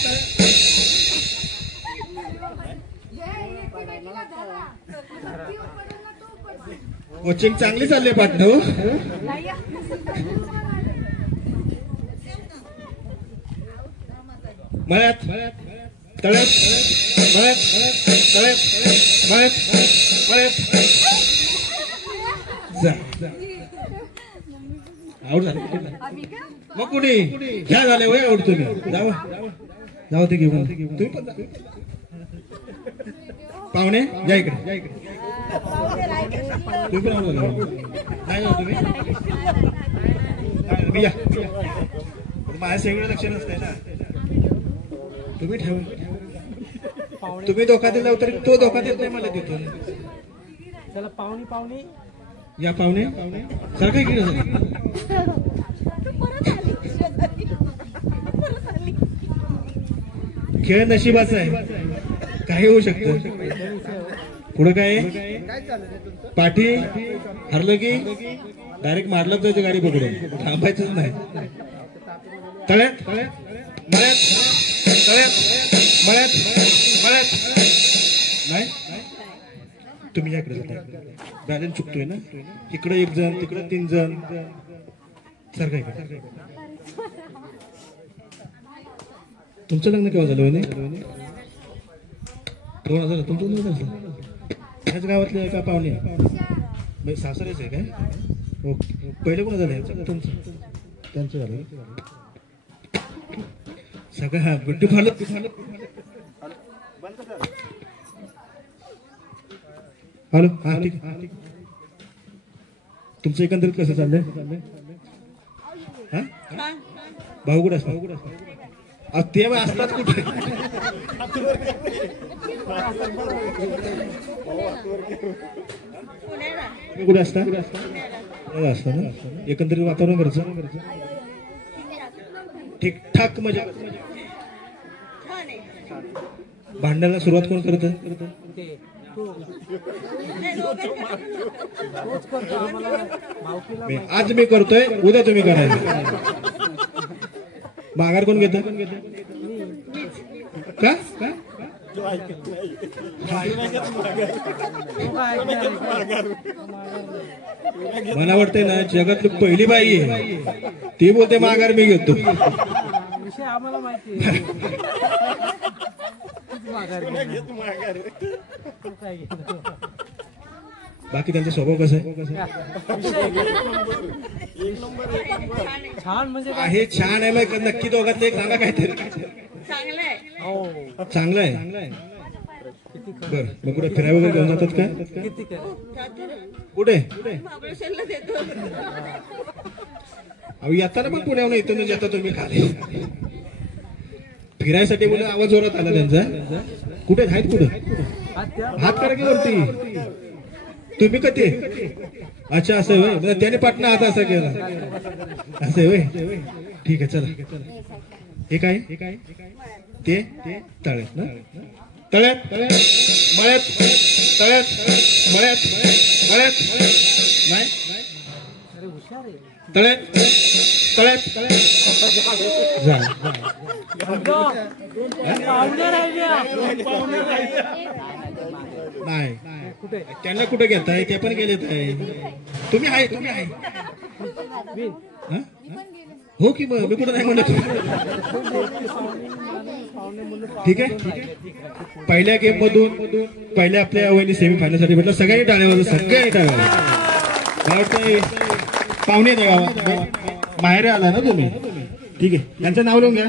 कोचिंग चांगली चालली पाटणं. मळ्यात तळ्यात मळ्यात तळ्यात मळ्यात मळ्यात जा. आऊट झाले मग कुणी घ्या झाले वय आऊट. तुम्ही जाऊ ते घेऊन तुम्ही पण पाहुणे या इकडे. तुम्ही पण आऊट झाले नाही तुम्ही या. माझ्या सगळं लक्ष नसतंय ना. तुम्ही ठेवा. तुम्ही धोका दिला तरी तो धोका देत नाही मला देतो. चला पाहुणे या पाहुणे सर काय केलं? खेळ नशिबाचा आहे, काही होऊ शकतं. पुढे काय? पाठी हरलं की डायरेक्ट मारलं तर गाडी पकडून थांबायचंच नाही. तळ्यात मळ्यात तळ्यात मळ्यात मळ्यात नाही. तुम्ही या इकडे जाता, बॅलन्स चुकतोय ना. इकडे एक जण, तिकडे 3 जण. सर काय? तुमचं लग्न केव्हा झालं? 2000. तुमचं लग्न झालं ह्याच गावातले का पाहुणे? सासरेच आहे काय? ओके. पहिले कोण झालं? तुमचं. त्यांचं झालं सगळं. हा गुड्डी फाल. हॅलो. हा ठीक. तुमचं एकंदरीत कसं चाललंय? हा भाऊ कुठे असतात? ते असतात कुठे? कुठे असतात? असतात ना. एकंदरीत वातावरण करायचं ठीकठाक. मजा. भांडणाला सुरुवात कोण करत? आज मी करतोय, उद्या तुम्ही करायचं. माघार कोण घेत? का? मला वाटतंय ना जगातली पहिली बाई आहे ती बोलते माघार मी घेतो. आम्हाला माहिती. बाकी त्यांचा स्वभाव कसा आहे? छान म्हणजे आहे. छान आहे मग नक्की. दोघातले एक सांगा काहीतरी. चांगलं आहे. बर मग कुठे फिरायला वगैरे घेऊन जातात का? कुठे? अहो येताना पण पुण्याहून येतो ना जाता तुम्ही खाली फिरायसाठी. बोला आवाज जोरात आला त्यांचा. कुठे आहेत? कुठं हात करा की वरती. तुम्ही कधी अच्छा असं होय त्याने पाटणं आता असं केलं असं होय ठीक आहे चला हे काय ते तळ्यात ना तळ्यात मळ्यात तळ्यात मळ्यात मळ्यात नाही तळ्यात तळ्यात नाही त्यांना कुठे घेताय ते पण गेलेत आहे तुम्ही आहे हो की मग मी कुठं नाही म्हणत ठीक आहे पहिल्या गेम मधून पहिल्या आपल्या वहिनी सेमी फायनल साठी भेटलं सगळ्यांनी टाळ्या सगळ्यांनी टाळ्या मला वाटतं पाहुणे द्या गावात माहेर आला ना तुम्ही ठीक आहे त्यांचं नाव लिहून घ्या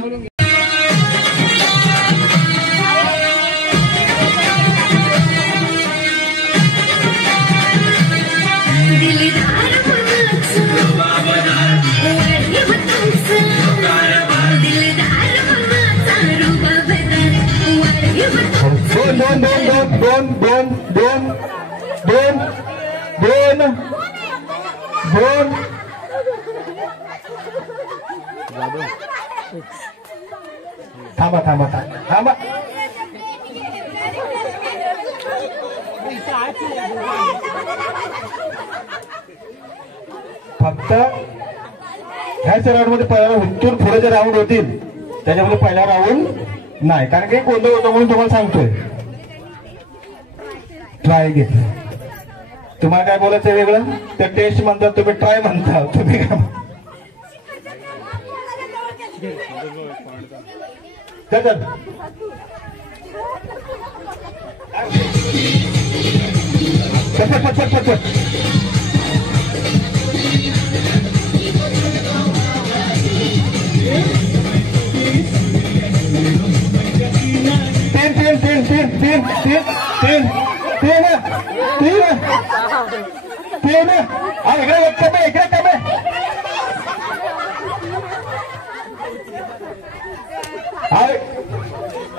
दोन थांबा थांबा थांबा फक्त ह्या राऊंडमध्ये पहिला उत्तूर पुढे जे राऊंड होतील त्याच्यामध्ये पहिला राऊंड नाही कारण की गोंधळ होतो म्हणून तुम्हाला सांगतोय ट्राय घेतलं तुम्हाला काय बोलायचं वेगळं ते टेस्ट म्हणतात तुम्ही ट्राय म्हणता तुम्ही काय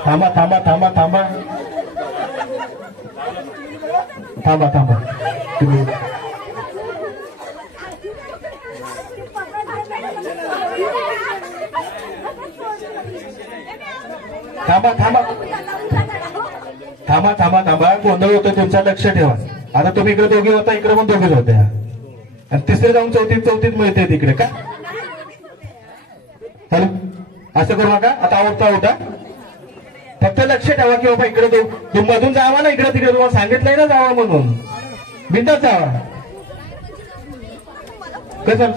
थांबा थांबा थांबा थांबा थांबा थांबा तुम्ही थांबा थांबा थांबा थांबा थांबा गोंधळ होतो तुमचा लक्ष ठेवा आता तुम्ही इकडे दोघे होता इकडे पण दोघेच होत्या आणि तिसरे जाऊन चौथीत मिळते तिकडे का चालू असं करू नका आता आवडता होता फक्त लक्ष ठेवा की बाबा इकडे मधून जावा ना इकडे तिकडे तुम्हाला सांगितलंय ना जावा म्हणून बिंदास जावा कसं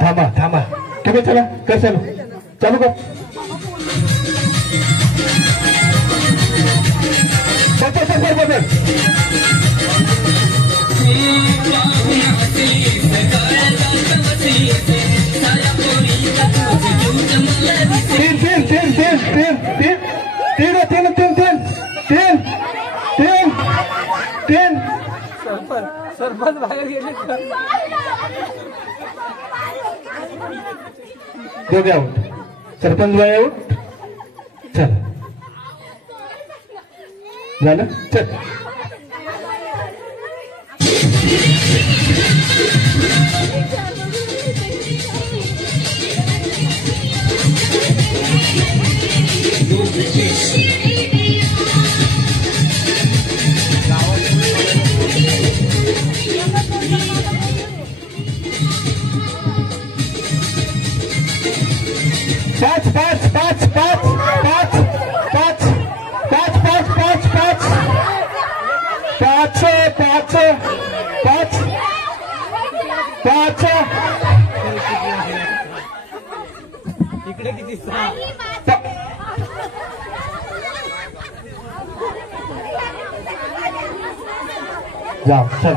थांबा थांबा तुम्ही चला कर चालू कर तीन सरपंच बाहेर गेले दोघे आउट सरपंच बाई आउट चल झालं चल पाच पाच पाच पाच पाच पाच पाच पाच पाच पाच पाच पाच पाच इकडे किती सहा जा चल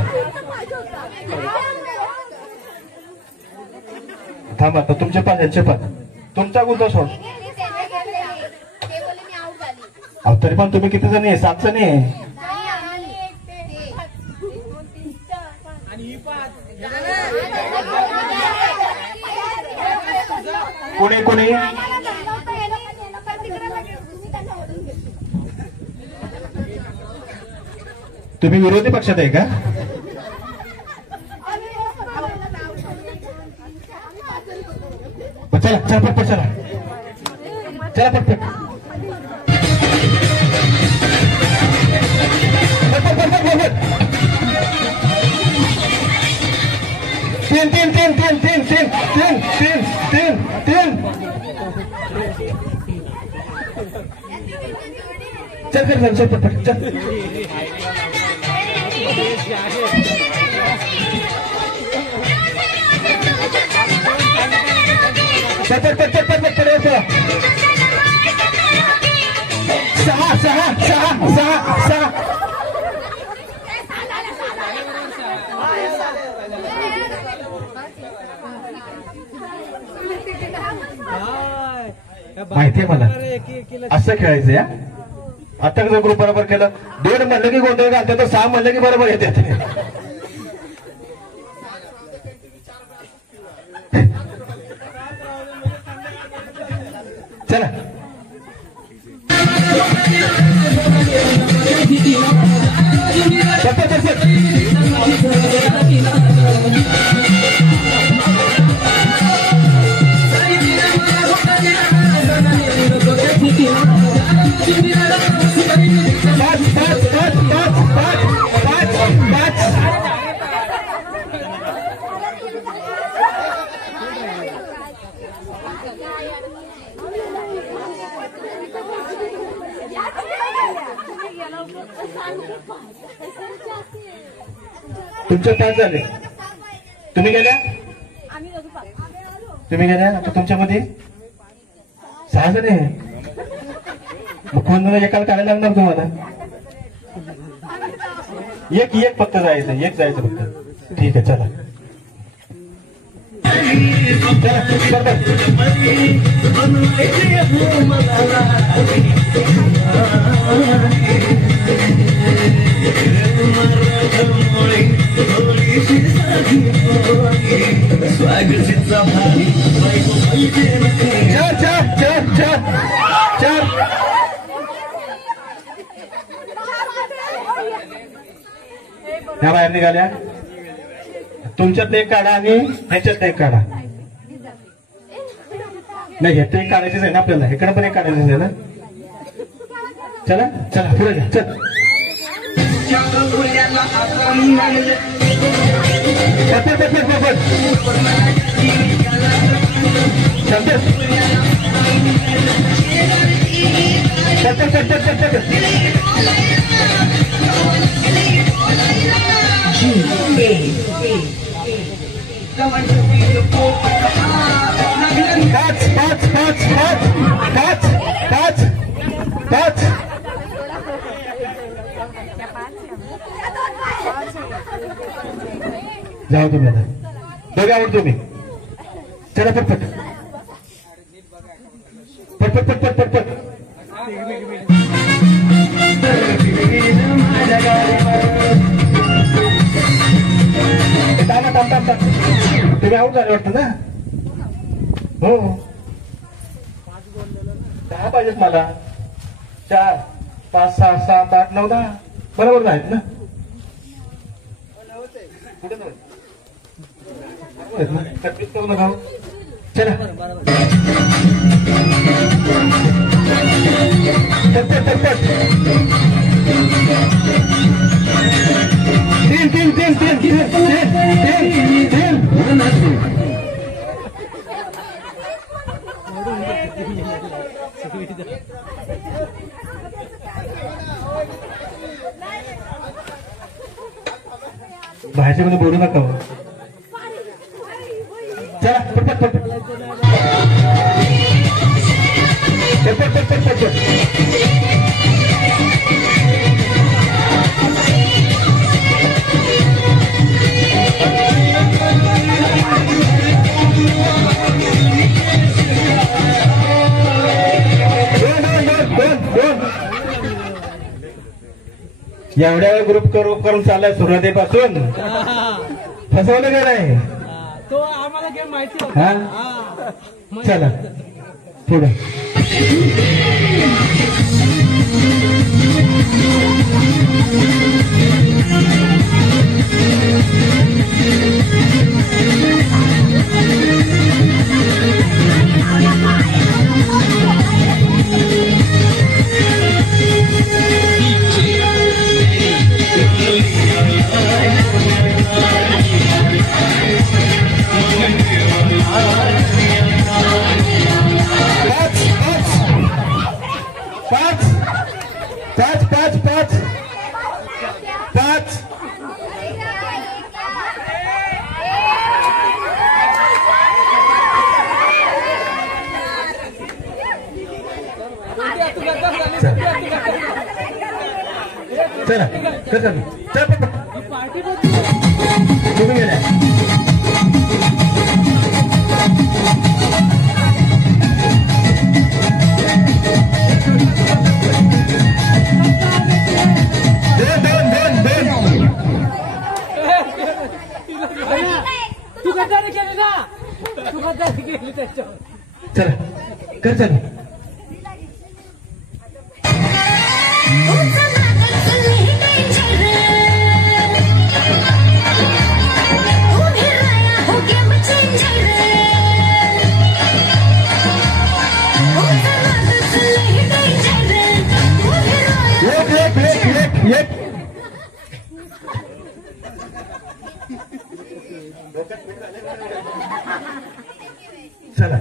थांबा आता तुमचे पण यांचे पण तुमचा गुंतो सोड अहो तरी पण तुम्ही किती जणी आहे 7 जणी आहे कोणी कोणी तुम्ही विरोधी पक्षात आहे का चला चला पटपट चला चला पटपट तीन तीन तीन तीन तीन तीन तीन तीन तीन तीन चल चल चल पटपट चल सहा सहा सहा सहा सहा माहितीये मला असं खेळायचं या आता जर ग्रुप बरोबर केलं 2 म्हणलं की गोंधळ घालते तर 6 म्हणलं की बरोबर येते चला तुमचे 5 झाले तुम्ही गेल्या आता तुमच्यामध्ये 6 जण आहे मग कोण एकाला काढायला लागणार तुम्हाला एक फक्त जायचं फक्त ठीक आहे चला ह्या बाहेर निघाल्या तुमच्यात एक काढा आणि ह्याच्यात एक काढा नाही हे एक काढायचीच आहे ना आपल्याला इकडे पण एक काढायचीच आहे ना चला चला पुढे घ्या चल जाऊ तुम्ही आता दोघे आवड तुम्ही चला पटपट पटपट पटपट पटपट तुम्ही आऊट झाले वाटतं ना हो 10 पाहिजेत मला 4 5 6 7 8 9 10 बरोबर आहेत ना कुठे कन्फ्युज करू नका चला तीन भाषेमध्ये बोलू नका हो. चला पटपट पटपट पटपट पटपट पटपट. एवढ्या वेळ ग्रुप करून चाललाय सुरुवातीपासून. फसवलं का नाही? तो आम्हाला गेम माहिती हा चला पुढे. पाच. चला कसं तुम्ही गेल्या. तू गद्दारी केली ना, तू गद्दारी केली त्याच्यावर. चला कर चल. चला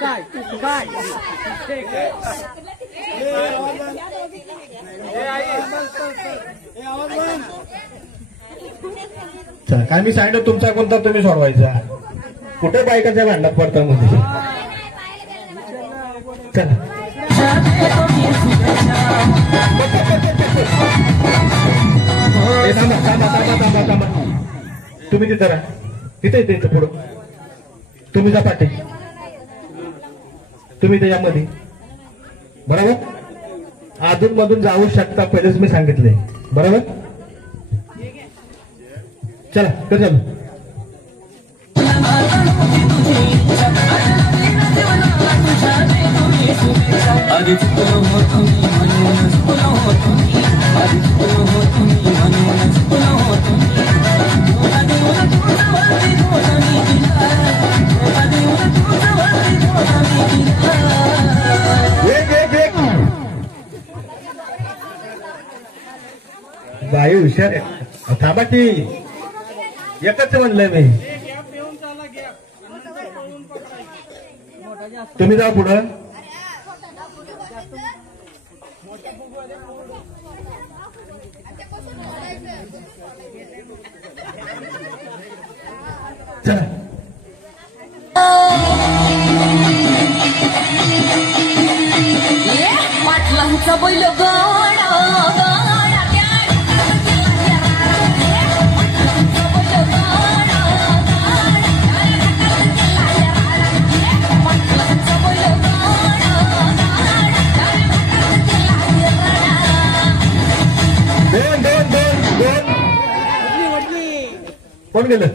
काय चला काय मी सांगितलं तुमचा कोणता तुम्ही सोडवायचा. कुठे बायकाच्या भांडणात पडता मध्ये. चला थांबा. तुम्ही तिथं राहा. इथे पुढं तुम्ही जा पाठी. तुम्ही त्याच्यामध्ये बरोबर अधून मधून जाऊ शकता. पहिलेच मी सांगितलंय बरोबर. चला कर चालू. बाई हुशार आहे. थांबा की एकच म्हणलंय मी. तुम्ही जा पुढं. चला पाटलांचा बैल कोण गेलं?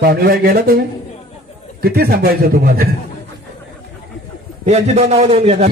पाहुणेबाई गेला तुम्ही. किती सांभाळायचं तुम्हाला. यांची 2 नावं लिहून घेतात.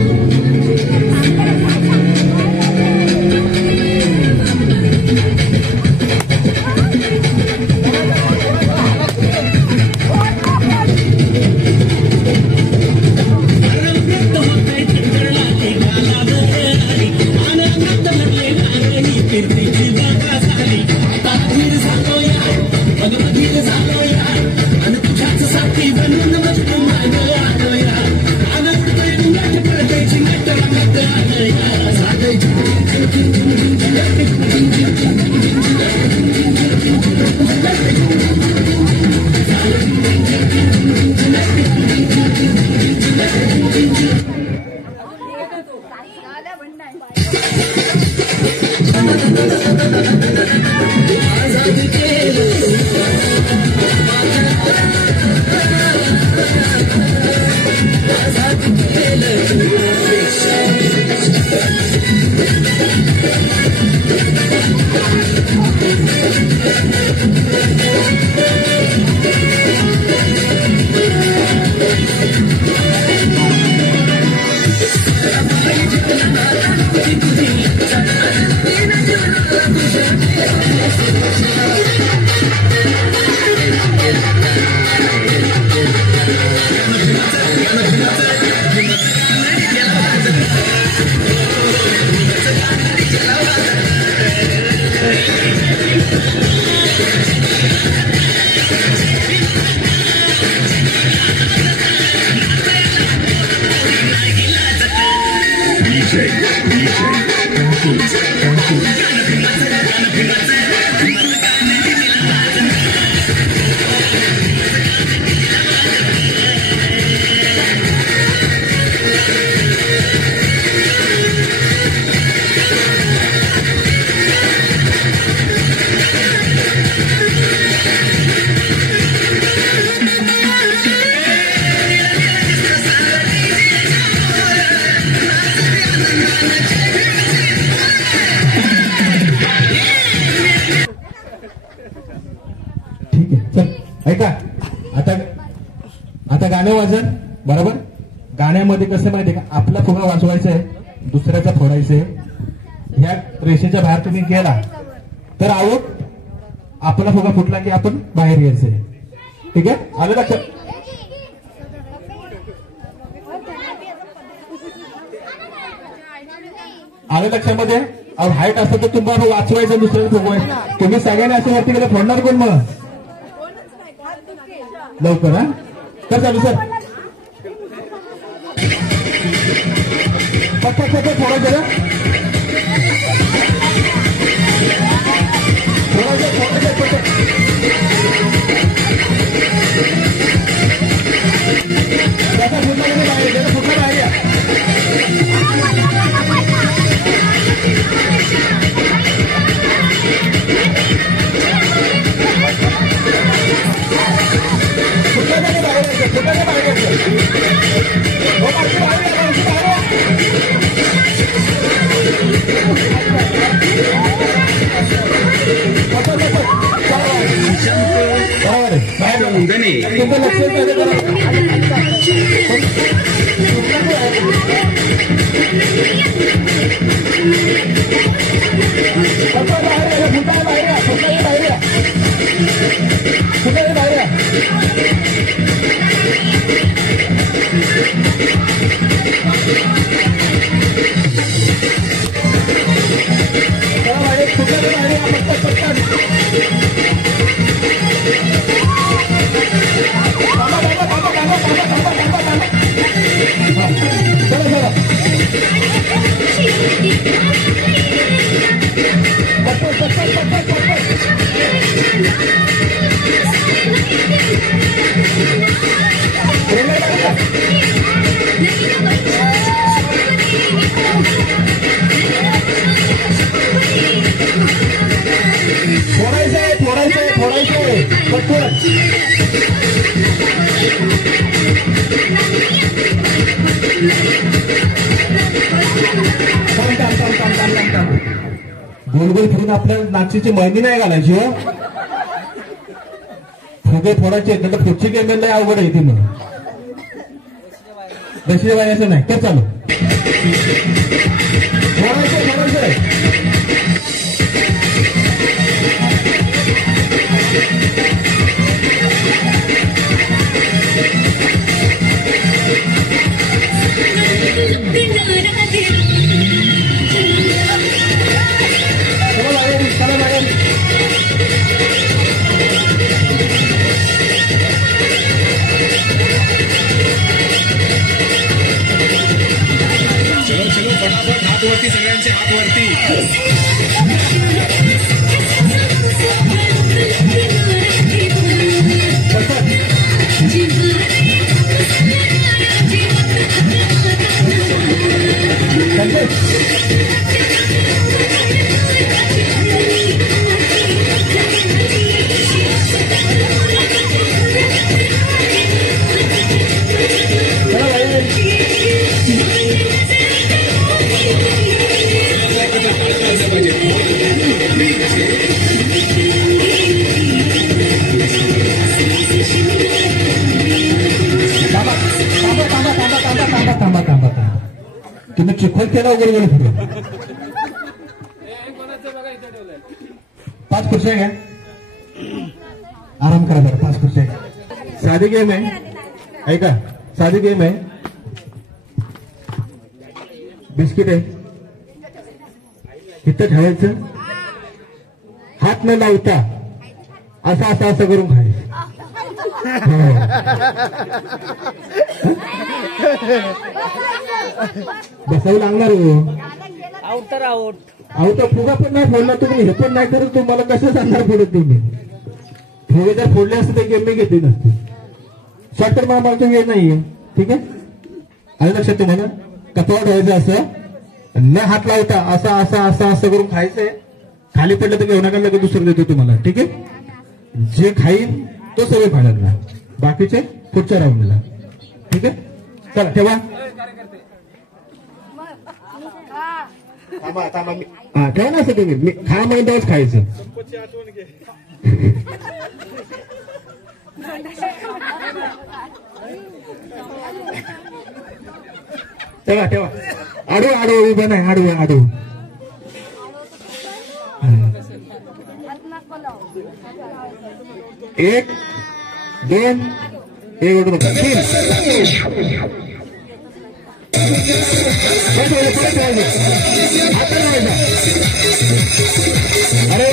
ऐका आता गाणं वाजन बरोबर. गाण्यामध्ये कसं माहितीये का, आपला फुगा वाजवायचा आहे, दुसऱ्याचा फोडायचंय. ह्या रेषेच्या बाहेर तुम्ही गेला तर आऊट, आपला फुगा फुटला की आपण बाहेर यायचंय. ठीक आहे, आलं लक्षात. आलं लक्षामध्ये. हाईट असतं तर तुम्हाला वाचवायचं, दुसऱ्याला फुगवायचं. तुम्ही सगळ्यांनी असं वरती गेलं, फोडणार कोण मग लवकर. हा तर चालू सर, फक्त थोडं जरा फुटला बाहेर या. गोलगोल फिरून आपल्या नाचीची महिनी नाही घालायची. हो फुगे फोडायचे तर पुढची गेम नाही, अवघड आहे ती. मग दशरे वाजायचं नाही तर चालू फोडायचे. वरती सगळ्यांचे हात वरती. थांबा तुम्ही चिखल केला वगैरे गेले पुढे 5 खुर्च्या घ्या आराम करा बरं 5 खुर्च्या साधी गेम आहे ऐका साधी गेम आहे बिस्किट आहे इथं ठेवायचं हात न लावता असं करून खायचं बसावं लागणार हो आउट तर आउट आउट फुगा पण नाही फोडला तुम्ही हे पण नाही करत तुम्हाला कसं सांगणार फोडत तुम्ही फुगे जर फोडले असते तर गेम मी घेतली नसते शॉर्टकट मला वेळ नाहीये ठीक आहे आणि लक्षात तुम्हाला कपडा ठेवायचं असं न हात लावता असं करून खायचंय खाली पडलं तर घेऊ नका लगेच दुसरं देतो तुम्हाला ठीक आहे जे खाईल तो सगळे खाणार बाकीचे पुढच्या राऊंडला ठीक आहे चला ठेवा थांबा ठेवा ना असं तुम्ही मी खा म्हणताच खायचं ठेवा आडू उभं नाही आडू 1 2 1 2 3 अरे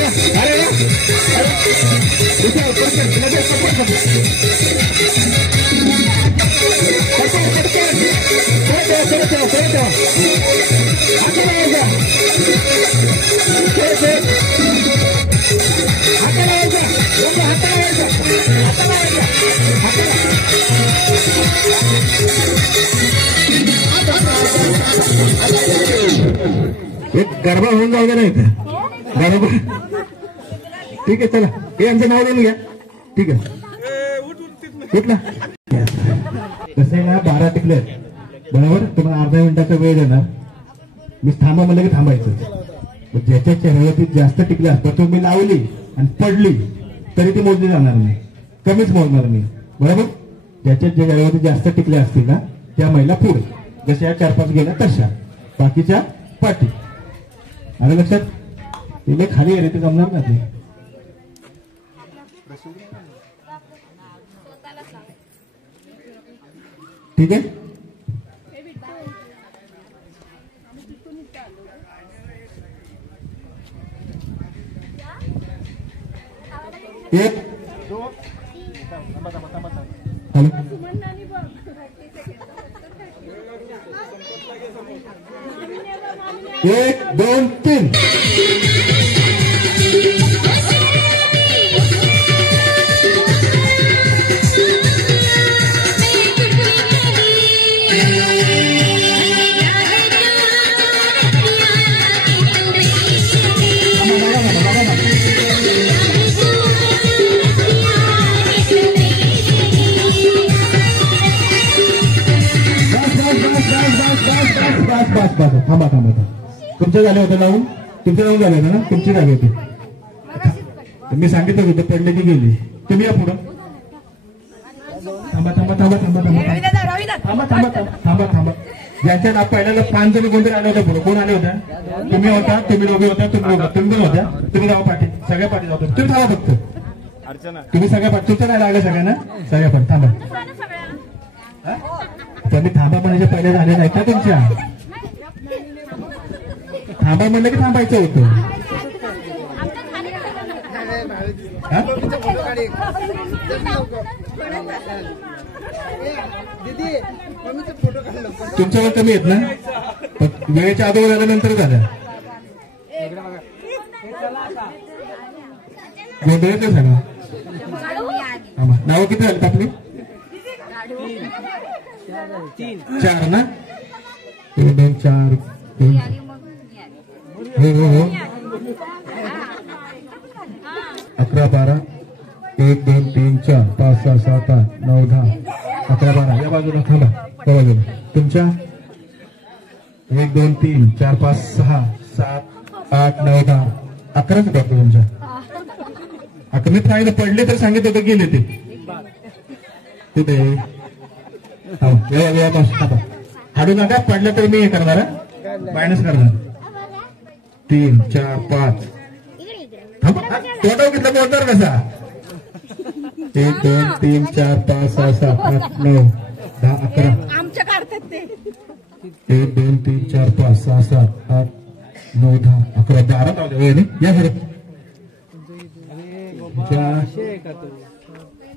एक गरबा होऊन जाऊ दे नाही गरबा ठीक आहे चला हे यांचं नाव देऊन घ्या ठीक आहे कुठला कसं आहे ना 12 टिकले बरोबर तुम्हाला अर्ध्या मिनिटाचा वेळ देणार मी थांबा म्हणलं की थांबायचं ज्याच्या चेहऱ्यावरती जास्त टिकले असतात तुम्ही लावली आणि पडली तरी ती मोजली जाणार नाही कमीच मोजणार नाही बरोबर ज्याच्या चेहऱ्यावरती जास्त टिकले असतील ना त्या महिला पुढे जशा या 4-5 गेल्या तशा बाकीच्या पाठी आलं लक्षात तिने खाली गेले ते जमणार ना ते ठीक आहे एक हॅलो 1 2 3 थांबा तुमच्या झाले होते लावून तुमच्या लावून झाले ना तुमची झाली होती मी सांगितलं होतं पडले की गेली तुम्ही या पुढं थांबा ज्यांच्या नाव पहिल्यांदा 5 जण कोणतरी आले होते पुढे कोण आले होत्या तुम्ही होता तुम्ही दोघे होता तुम्ही पण होत्या तुम्ही जावा पाठी सगळ्या पाठी जाऊ तुम्ही थांबा फक्त तुम्ही सगळ्या पाठी तुमचं नाही लागलं सगळ्यांना सगळ्या पण थांबा तुम्ही थांबा म्हणायच्या पहिले झाले नाही का तुमच्या थांबा म्हणलं की थांबायचं होतं तुमच्यावर कमी येत ना वेळेच्या अगोदर झाल्यानंतर झाल्या गोंधळाचं सांगा नाव किती झाली आपली 4 ना 1 2 4 हो 11 12 1 2 3 4 5 6 7 8 9 10 11 12 या बाजूला थांबा त्या बाजूला तुमच्या 1 2 3 4 5 6 7 8 9 10 11 डॉक्टर तुमच्या मी सांगितलं पडले तर सांगितलं होतं गेले ते तिथे हाडू नका, पडलं तर मी हे करणार, मायनस करणार. 3 4 5 टोटल किती बोलणार कसा? 1 2 3 4 5 6 7 8 9 10 11. आमच्या काढतात ते. 1 2 3 4 5 6 7 8 9 10 11 12 लावले या खरं.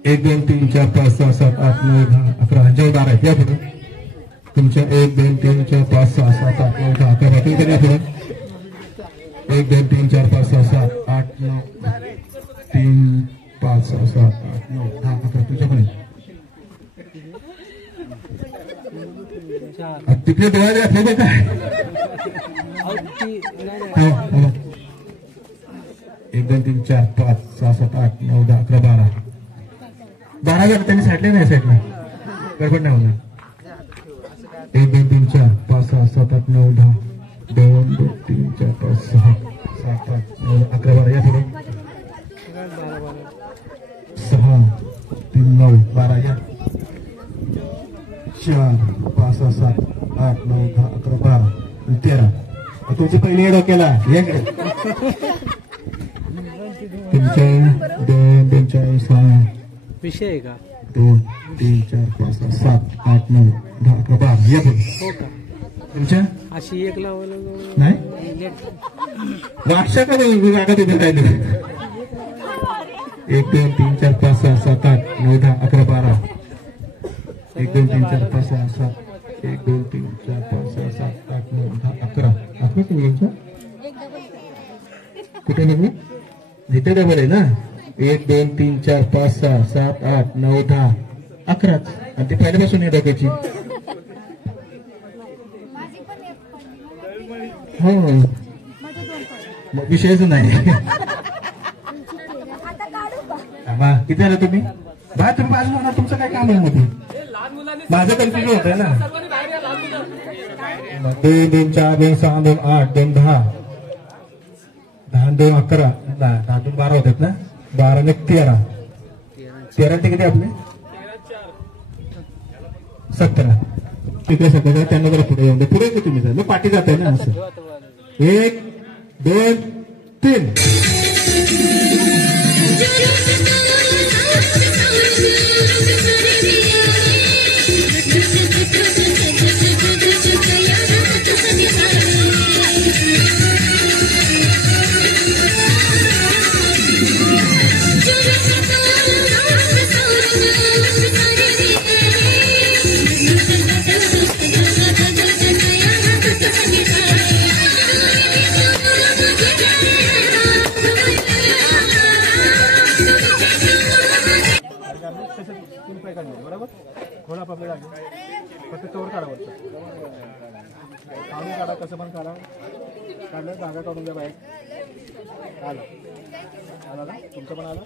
1 2 3 4 5 6 7 8 9 10 11 12 आहेत या पुढे तुमच्या. 1 2 3 4 5 6 7 8 9 10 11 बाकी या पुढे. 1 2 3 4 5 6 7 8 9 3 5 6 7 8 9 10 11 तुझ्याकडे. तिकडे डोळ्याला असले काय? 1 2 3 4 5 6 7 8 9 10 11 12 12 त्यांनी साठले नाही, साईडला गडबड नाही होणार. 1 2 3 4 5 6 7 8 9 10 2 2 3 4 5 6 7 8 9 11 12 या पुढे. 6 3 9 12 या. 4 5 6 7 8 9 10 11 12 13. तुमची पहिली डोक्याला या तुमच्या 2 2 4 6 विषय आहे का? 2 3 4 5 6 7 8 9 10 11 12 या पुढे. तुमच्या अशी एक लावायला नाही वाक्षा का जागा तिथे राहिले. 1 2 3 4 5 6 7 8 9 10 11 12. 1 2 3 4 5 6 7 1 2 3 4 5 6 7 8 9 10 11 11 तुमच्या कुठे निघू? इथे डबल आहे ना. 1 2 3 4 5 6 7 8 9 10 11 आणि ती पहिल्यापासून आहे डोक्याची. हो मग विषयच नाही. किती आलं तुम्ही? बा तुम्ही बाजू होणार, तुमचं काय काम आहे मध्ये? माझं कन्फ्युजन होत आहे ना. 2 2 4 2 6 2 8 2 10 10 2 11 10 2 12 होतात ना. 12 ने 13 13 ते किती आपले 17. तिकडे 17 त्यांना जरा पुढे येऊन पुढे येतो तुम्ही. मग पाठी जात आहे ना असं. 1 2 3 बरोबर. थोडा पकडा फक्त चोर काढा वरचं काढून काढा, कसं पण काढा. काढलं जागा काढून द्या बाहेर. आला आला ना तुमचं पण आला.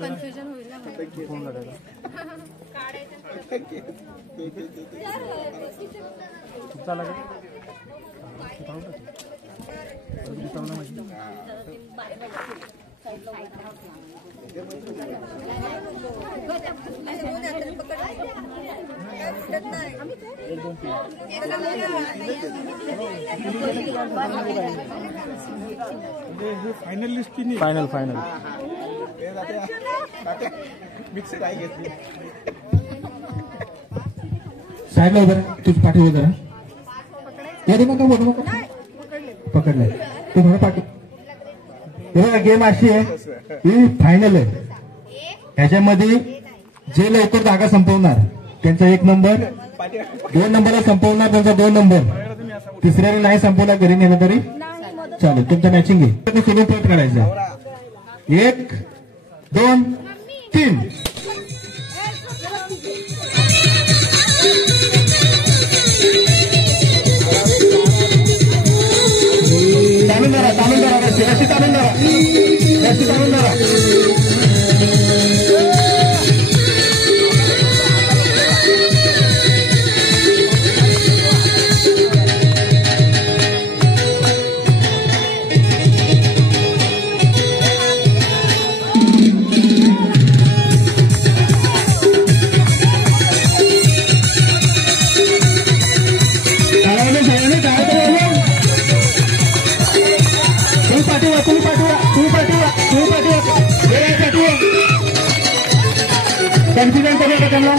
कन्फ्युजन होईल ना. फोन लागायला तुमचा लागेल फायनल लिस्ट की नाही? फायनल फायनल मिक्स काय घेतली. साईडला उभं राहा. तुझी पाठी उभं राहा. यादी नका बोलू नका. पकडलंय तू म्हणा पाठी. तेव्हा गेम अशी आहे ही फायनल आहे. ह्याच्यामध्ये जे लवकर जागा संपवणार त्यांचा 1 नंबर, 2 नंबरला संपवणार त्यांचा 2 नंबर, तिसऱ्याने नाही संपवला घरी नेलं तरी चालेल. तुमचं मॅचिंग आहे. सोडून परत काढायचं. 1 2 3 तालून धरा, तालून धरा, रस्सी तालून धरा, रस्सी तालून धरा. डिसिजन करूया त्यांना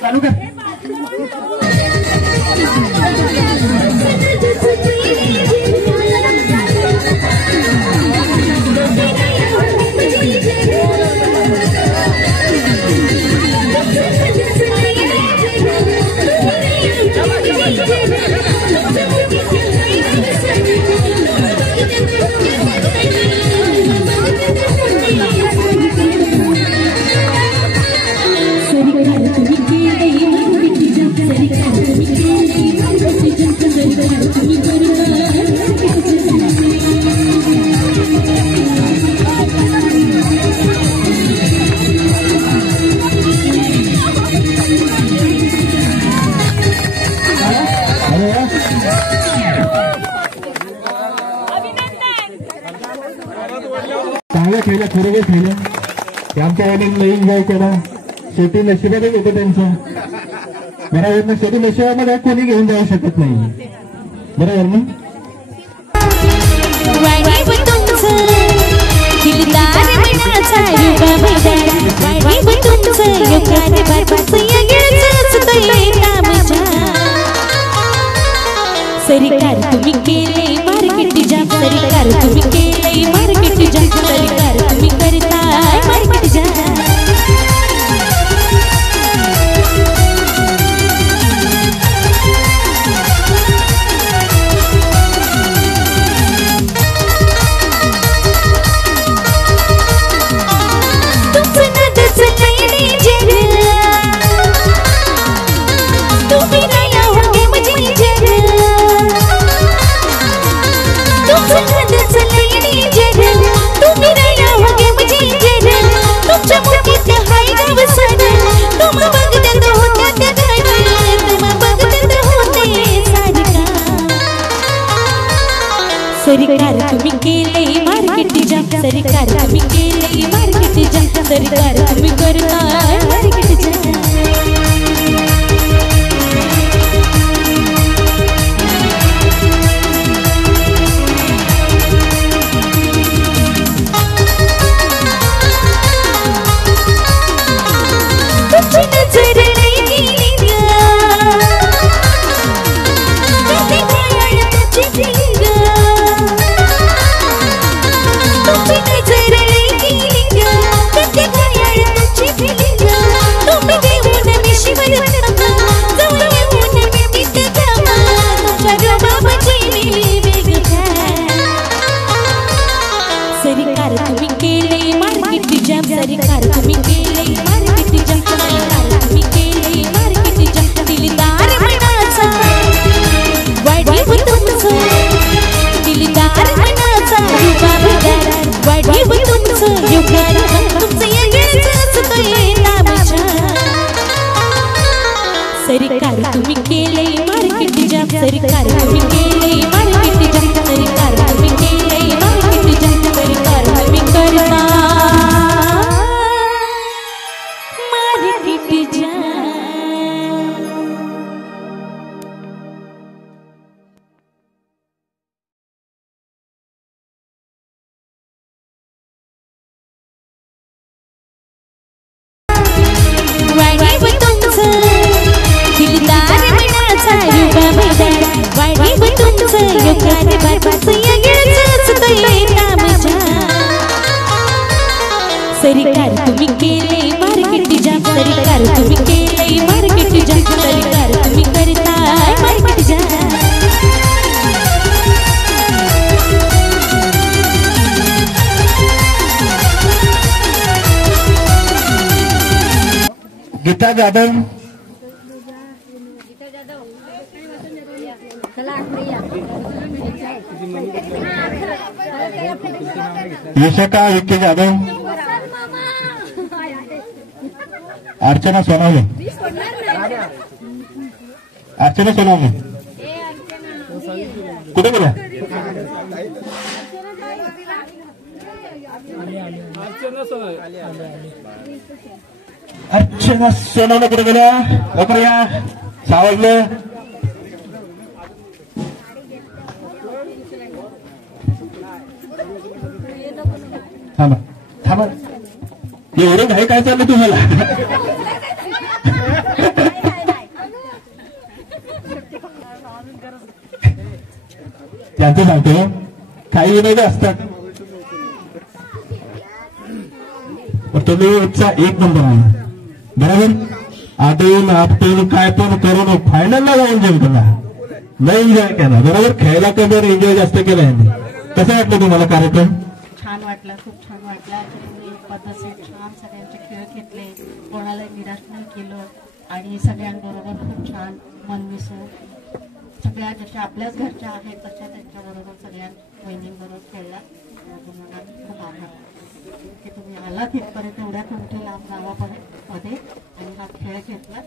चालू कर चांगलं खेळलं खरोखर खेळलं ते आमच्या वडील नवीन गाव केला शेवटी नशिबातच होतं त्यांचं बरोबर ना शेवटी नशिबामध्ये कोणी घेऊन जाऊ शकत नाही बरोबर ना सरकार तुम्ही केले मार्केट जाम सरकार तुम्ही केले मार्केट जाम सरकार तुम्ही करताय मार्केट जाम तुम्ही नाही सरकार तुम्ही केले मार्केट जाम सरकार तुम्ही केले मार्केट जाम सरकार तुम्ही करताय मार्केट जाम तुझी नजर नाही गेली कधी घायल तुझी फिंग तुझी नजर नाही गेली कधी घायल तुझी फिंग तुम्ही देऊन मी शिवरता जाऊन येऊन मी पित जामा तुझ्या बाबाची मिली वेगळ्या सरकार तुम्ही केले मार्केट जाम सरकार तुम्ही केले मार्केट जाम सरकार तुम्ही केले मार्केट जाम दिलदार मनाचा वाढीव तुमचं दिलदार मनाचा रुबाबदार वाढीव तुमचं योगदान तुमचं येण्याचं असतंय नामच्या सरकार तुम्ही केले मार्केट जाम सरकार तुम्ही केले मार्केट जाम सरकार तुम्ही केले मार्केट जाम सरकार तुम्ही करता मार्केट जाम वाढीव तुमचं दिलदार मनाचा रुबाबदार वाढीव तुमचं योगदान बाबाचं येण्याचं असतंय नामच्या सरकार तुम्ही केले मार्केट जाम सरकार तुम्ही केले मार्केट जाम सरकार तुम्ही करताय मार्केट जाम गीता जाधव यशका विक्की जाधव अर्चना सोनावणे अर्चना सोनावणे कुठे गेल्या अर्चना सोनावणे कुठे गेल्या लवकर या सावरलं थांबा थांबा एवढं घाई काय चाललं तुम्हाला त्यांचं सांगतो काही विनोद असतात तुम्ही एक नंबर आहे बरोबर आटून आपटून काय पण करून फायनलला जाऊन जिंकला नाही एन्जॉय केला बरोबर खेळायला कमी एन्जॉय जास्त केला यांनी कसं वाटलं तुम्हाला कार्यक्रम छान वाटलं खूप छान वाटलं तुम्ही पद्धतशीर छान सगळ्यांचे खेळ घेतले कोणाला निराश नाही केलं आणि सगळ्यांबरोबर खूप छान मन मिसळून सगळ्या जशा आपल्याच घरच्या आहेत तशा त्यांच्याबरोबर सगळ्या बहिणींबरोबर खेळला तुम्हाला खूप आभार की तुम्ही आलात इथपर्यंत एवढ्या तुमच्या लांब गावामध्ये आणि हा खेळ घेतला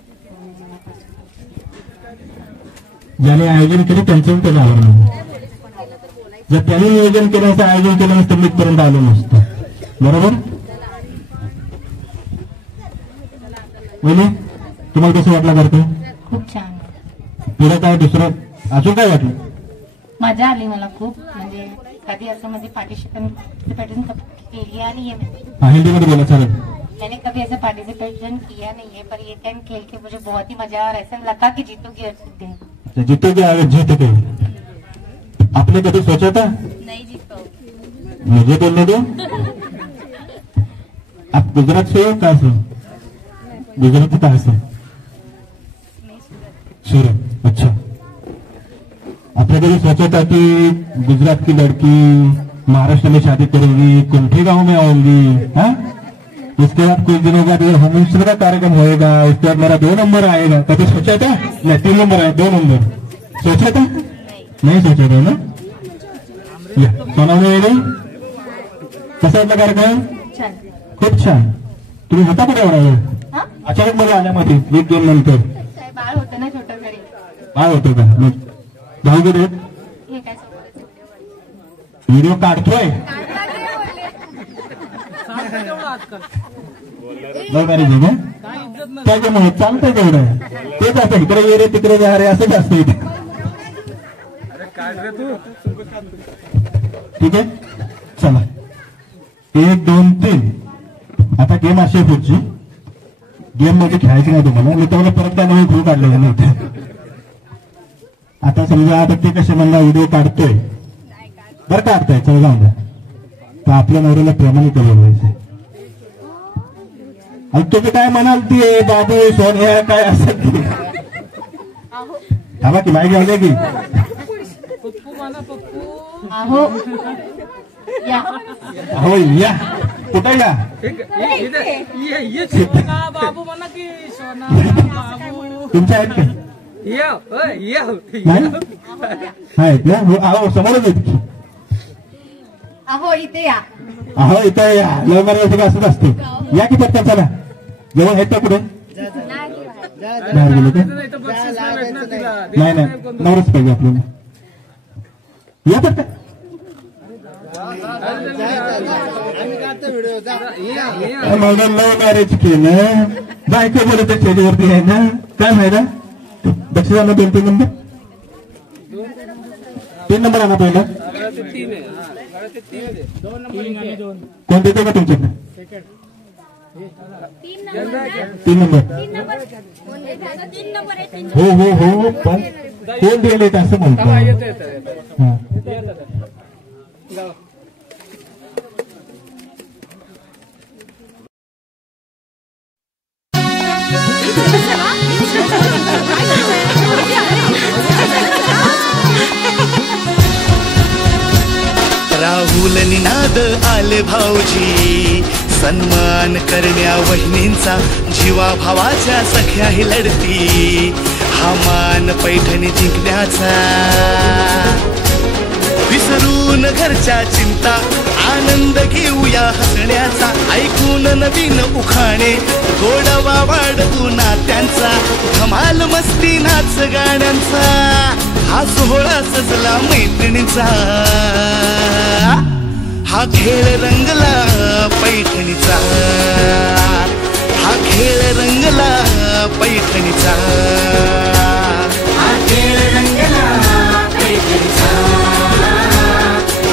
ज्याने आयोजन केलं त्यांचं त्याला आवडलं जर त्यांनी नियोजन केलं असं आयोजन केलं नसतं मी इथपर्यंत आलो नसतं बरोबर बोले तुम्हाला कसं वाटलं करतो खूप छान पुढे काय दुसरं अजून काय वाटलं मजा आली मला खूप म्हणजे कधी असं म्हणजे पार्टिसिपेशन केली नहीं है हिंदी में बोला चालेल मैंने कभी ऐसे पार्टिसिपेशन किया नहीं है पर ये टाइम खेल के मुझे बहुत ही मजा और ऐसा लगा कि जीतोगे अर्जुन जीतोगे आगे जीत गए आपने कभी सोचा था नहीं जीत पाओगे मुझे बोलने दो आप गुजरात से हो कहाँ से गुजरात कहाँ से सूरत अच्छा आपने कभी सोचा था कि गुजरात की लड़की महाराष्ट्र में शादी करेगी कुंठी गांव में आऊंगी हाँ उसके बाद कुछ दिनों बाद होम मिनिस्टर का कार्यक्रम होएगा उसके बाद मेरा 2 नंबर आएगा कभी सोचा था नहीं 3 नंबर आया 2 नंबर सोचा था नहीं सोचा था ना सोनावणे कसा वाटला कार्यक्रम खूप छान तुम्ही होता कुठे एवढा वेळ अचानक मध्ये आल्यामध्ये 1-2 नंतर बाळ होतं ना छोटं घरी बाळ होतं का भाऊ गेले व्हिडिओ काढतोय लव्ह मॅरेज आहे का त्याच्यामुळे चालतंय तेवढं तेच असं इकडे ये रे तिकडे जा रे असंच असतं इथे ठीक आहे चला 1 2 3 आता गेम अशी आहे पुढची गेम मध्ये खेळायची नाही तुम्हाला मी तुम्हाला परत काय नवीन खूप काढलेलं नाही आता समजा आता ते कसे म्हणला व्हिडिओ काढतोय बरं काढतोय चला जाऊन द्या तर आपल्या नवऱ्याला प्रेमाने करून व्हायचं आणि तुम्ही काय म्हणाल ती बाबू सोन्या काय असं थांबा की माहिती घेऊन की अहो या हो या कुठे या बाबू म्हणा की सोना तुमच्या आहेत का नाही आहेत ना हो अहो समोरच आहेत अहो इथे या अहो इथं या लव्ह मॅरेज असंच असतं या की पटकन चला जेवण आहेत का कुठे बाहेर गेले का नाही नाही नवरच पाहिजे आपल्याला या पटकन मला लव्ह मॅरेज केलं बायको बोलत स्टेजवरती आहे ना काय फायदा बक्षिसांना 2-3 नंबर 3 नंबर आणा पहिला कोण देते का तुमच्याकडे 3 नंबर हो हो हो पण कोण दिले असं म्हणतो राहुल निनाद आले भाऊजी सन्मान करण्या वहिनींचा जीवा भावाच्या सख्याही लढती हा मान पैठणी जिंकण्याचा विसरून घरच्या चिंता आनंद घेऊया हसण्याचा ऐकून नवीन उखाणे गोडवा वाढवू नात्यांचा धमाल मस्ती नाच गाण्यांचा हा सोहळा सजला मैत्रिणीचा हा खेळ रंगला पैठणीचा हा खेळ रंगला पैठणीचा हा खेळ रंगला पैठणीचा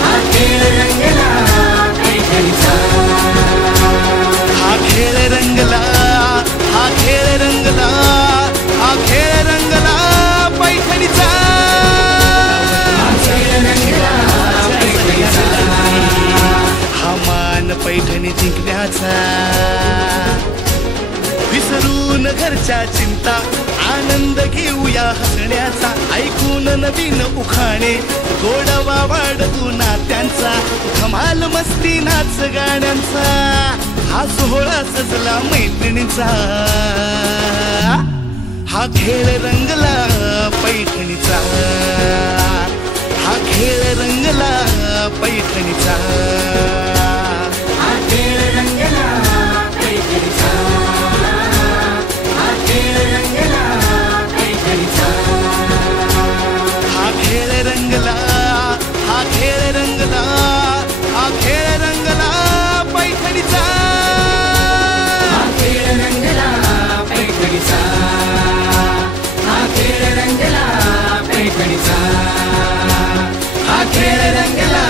हा खेळ रंगला पैठणीचा हा खेळ रंगला हा खेळ रंगला हा खेळ रंगला पैठणीचा हा मान पैठणी जिंकण्याचा विसरून घरच्या चिंता आनंद घेऊया हसण्याचा ऐकून नवीन उखाणे गोडवा वाढवू नात्यांचा धमाल मस्ती नाच गाण्यांचा हा सोहळा सजला मैत्रिणीचा हा खेळ रंगला पैठणीचा हा खेळ रंगला पैठणीचा हा खेळ रंगला पैठणीचा हा खेळ रंगला पैठणीचा हा खेळ रंगला हा खेळ रंगला हा खेळ रंगला पैठणीचा हा खेळ रंगला पैठणीचा हा खेळ रंगला पैठणीचा हा खेळ रंगला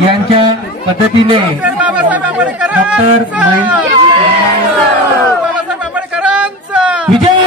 यांच्या पद्धतीने डॉक्टर विजय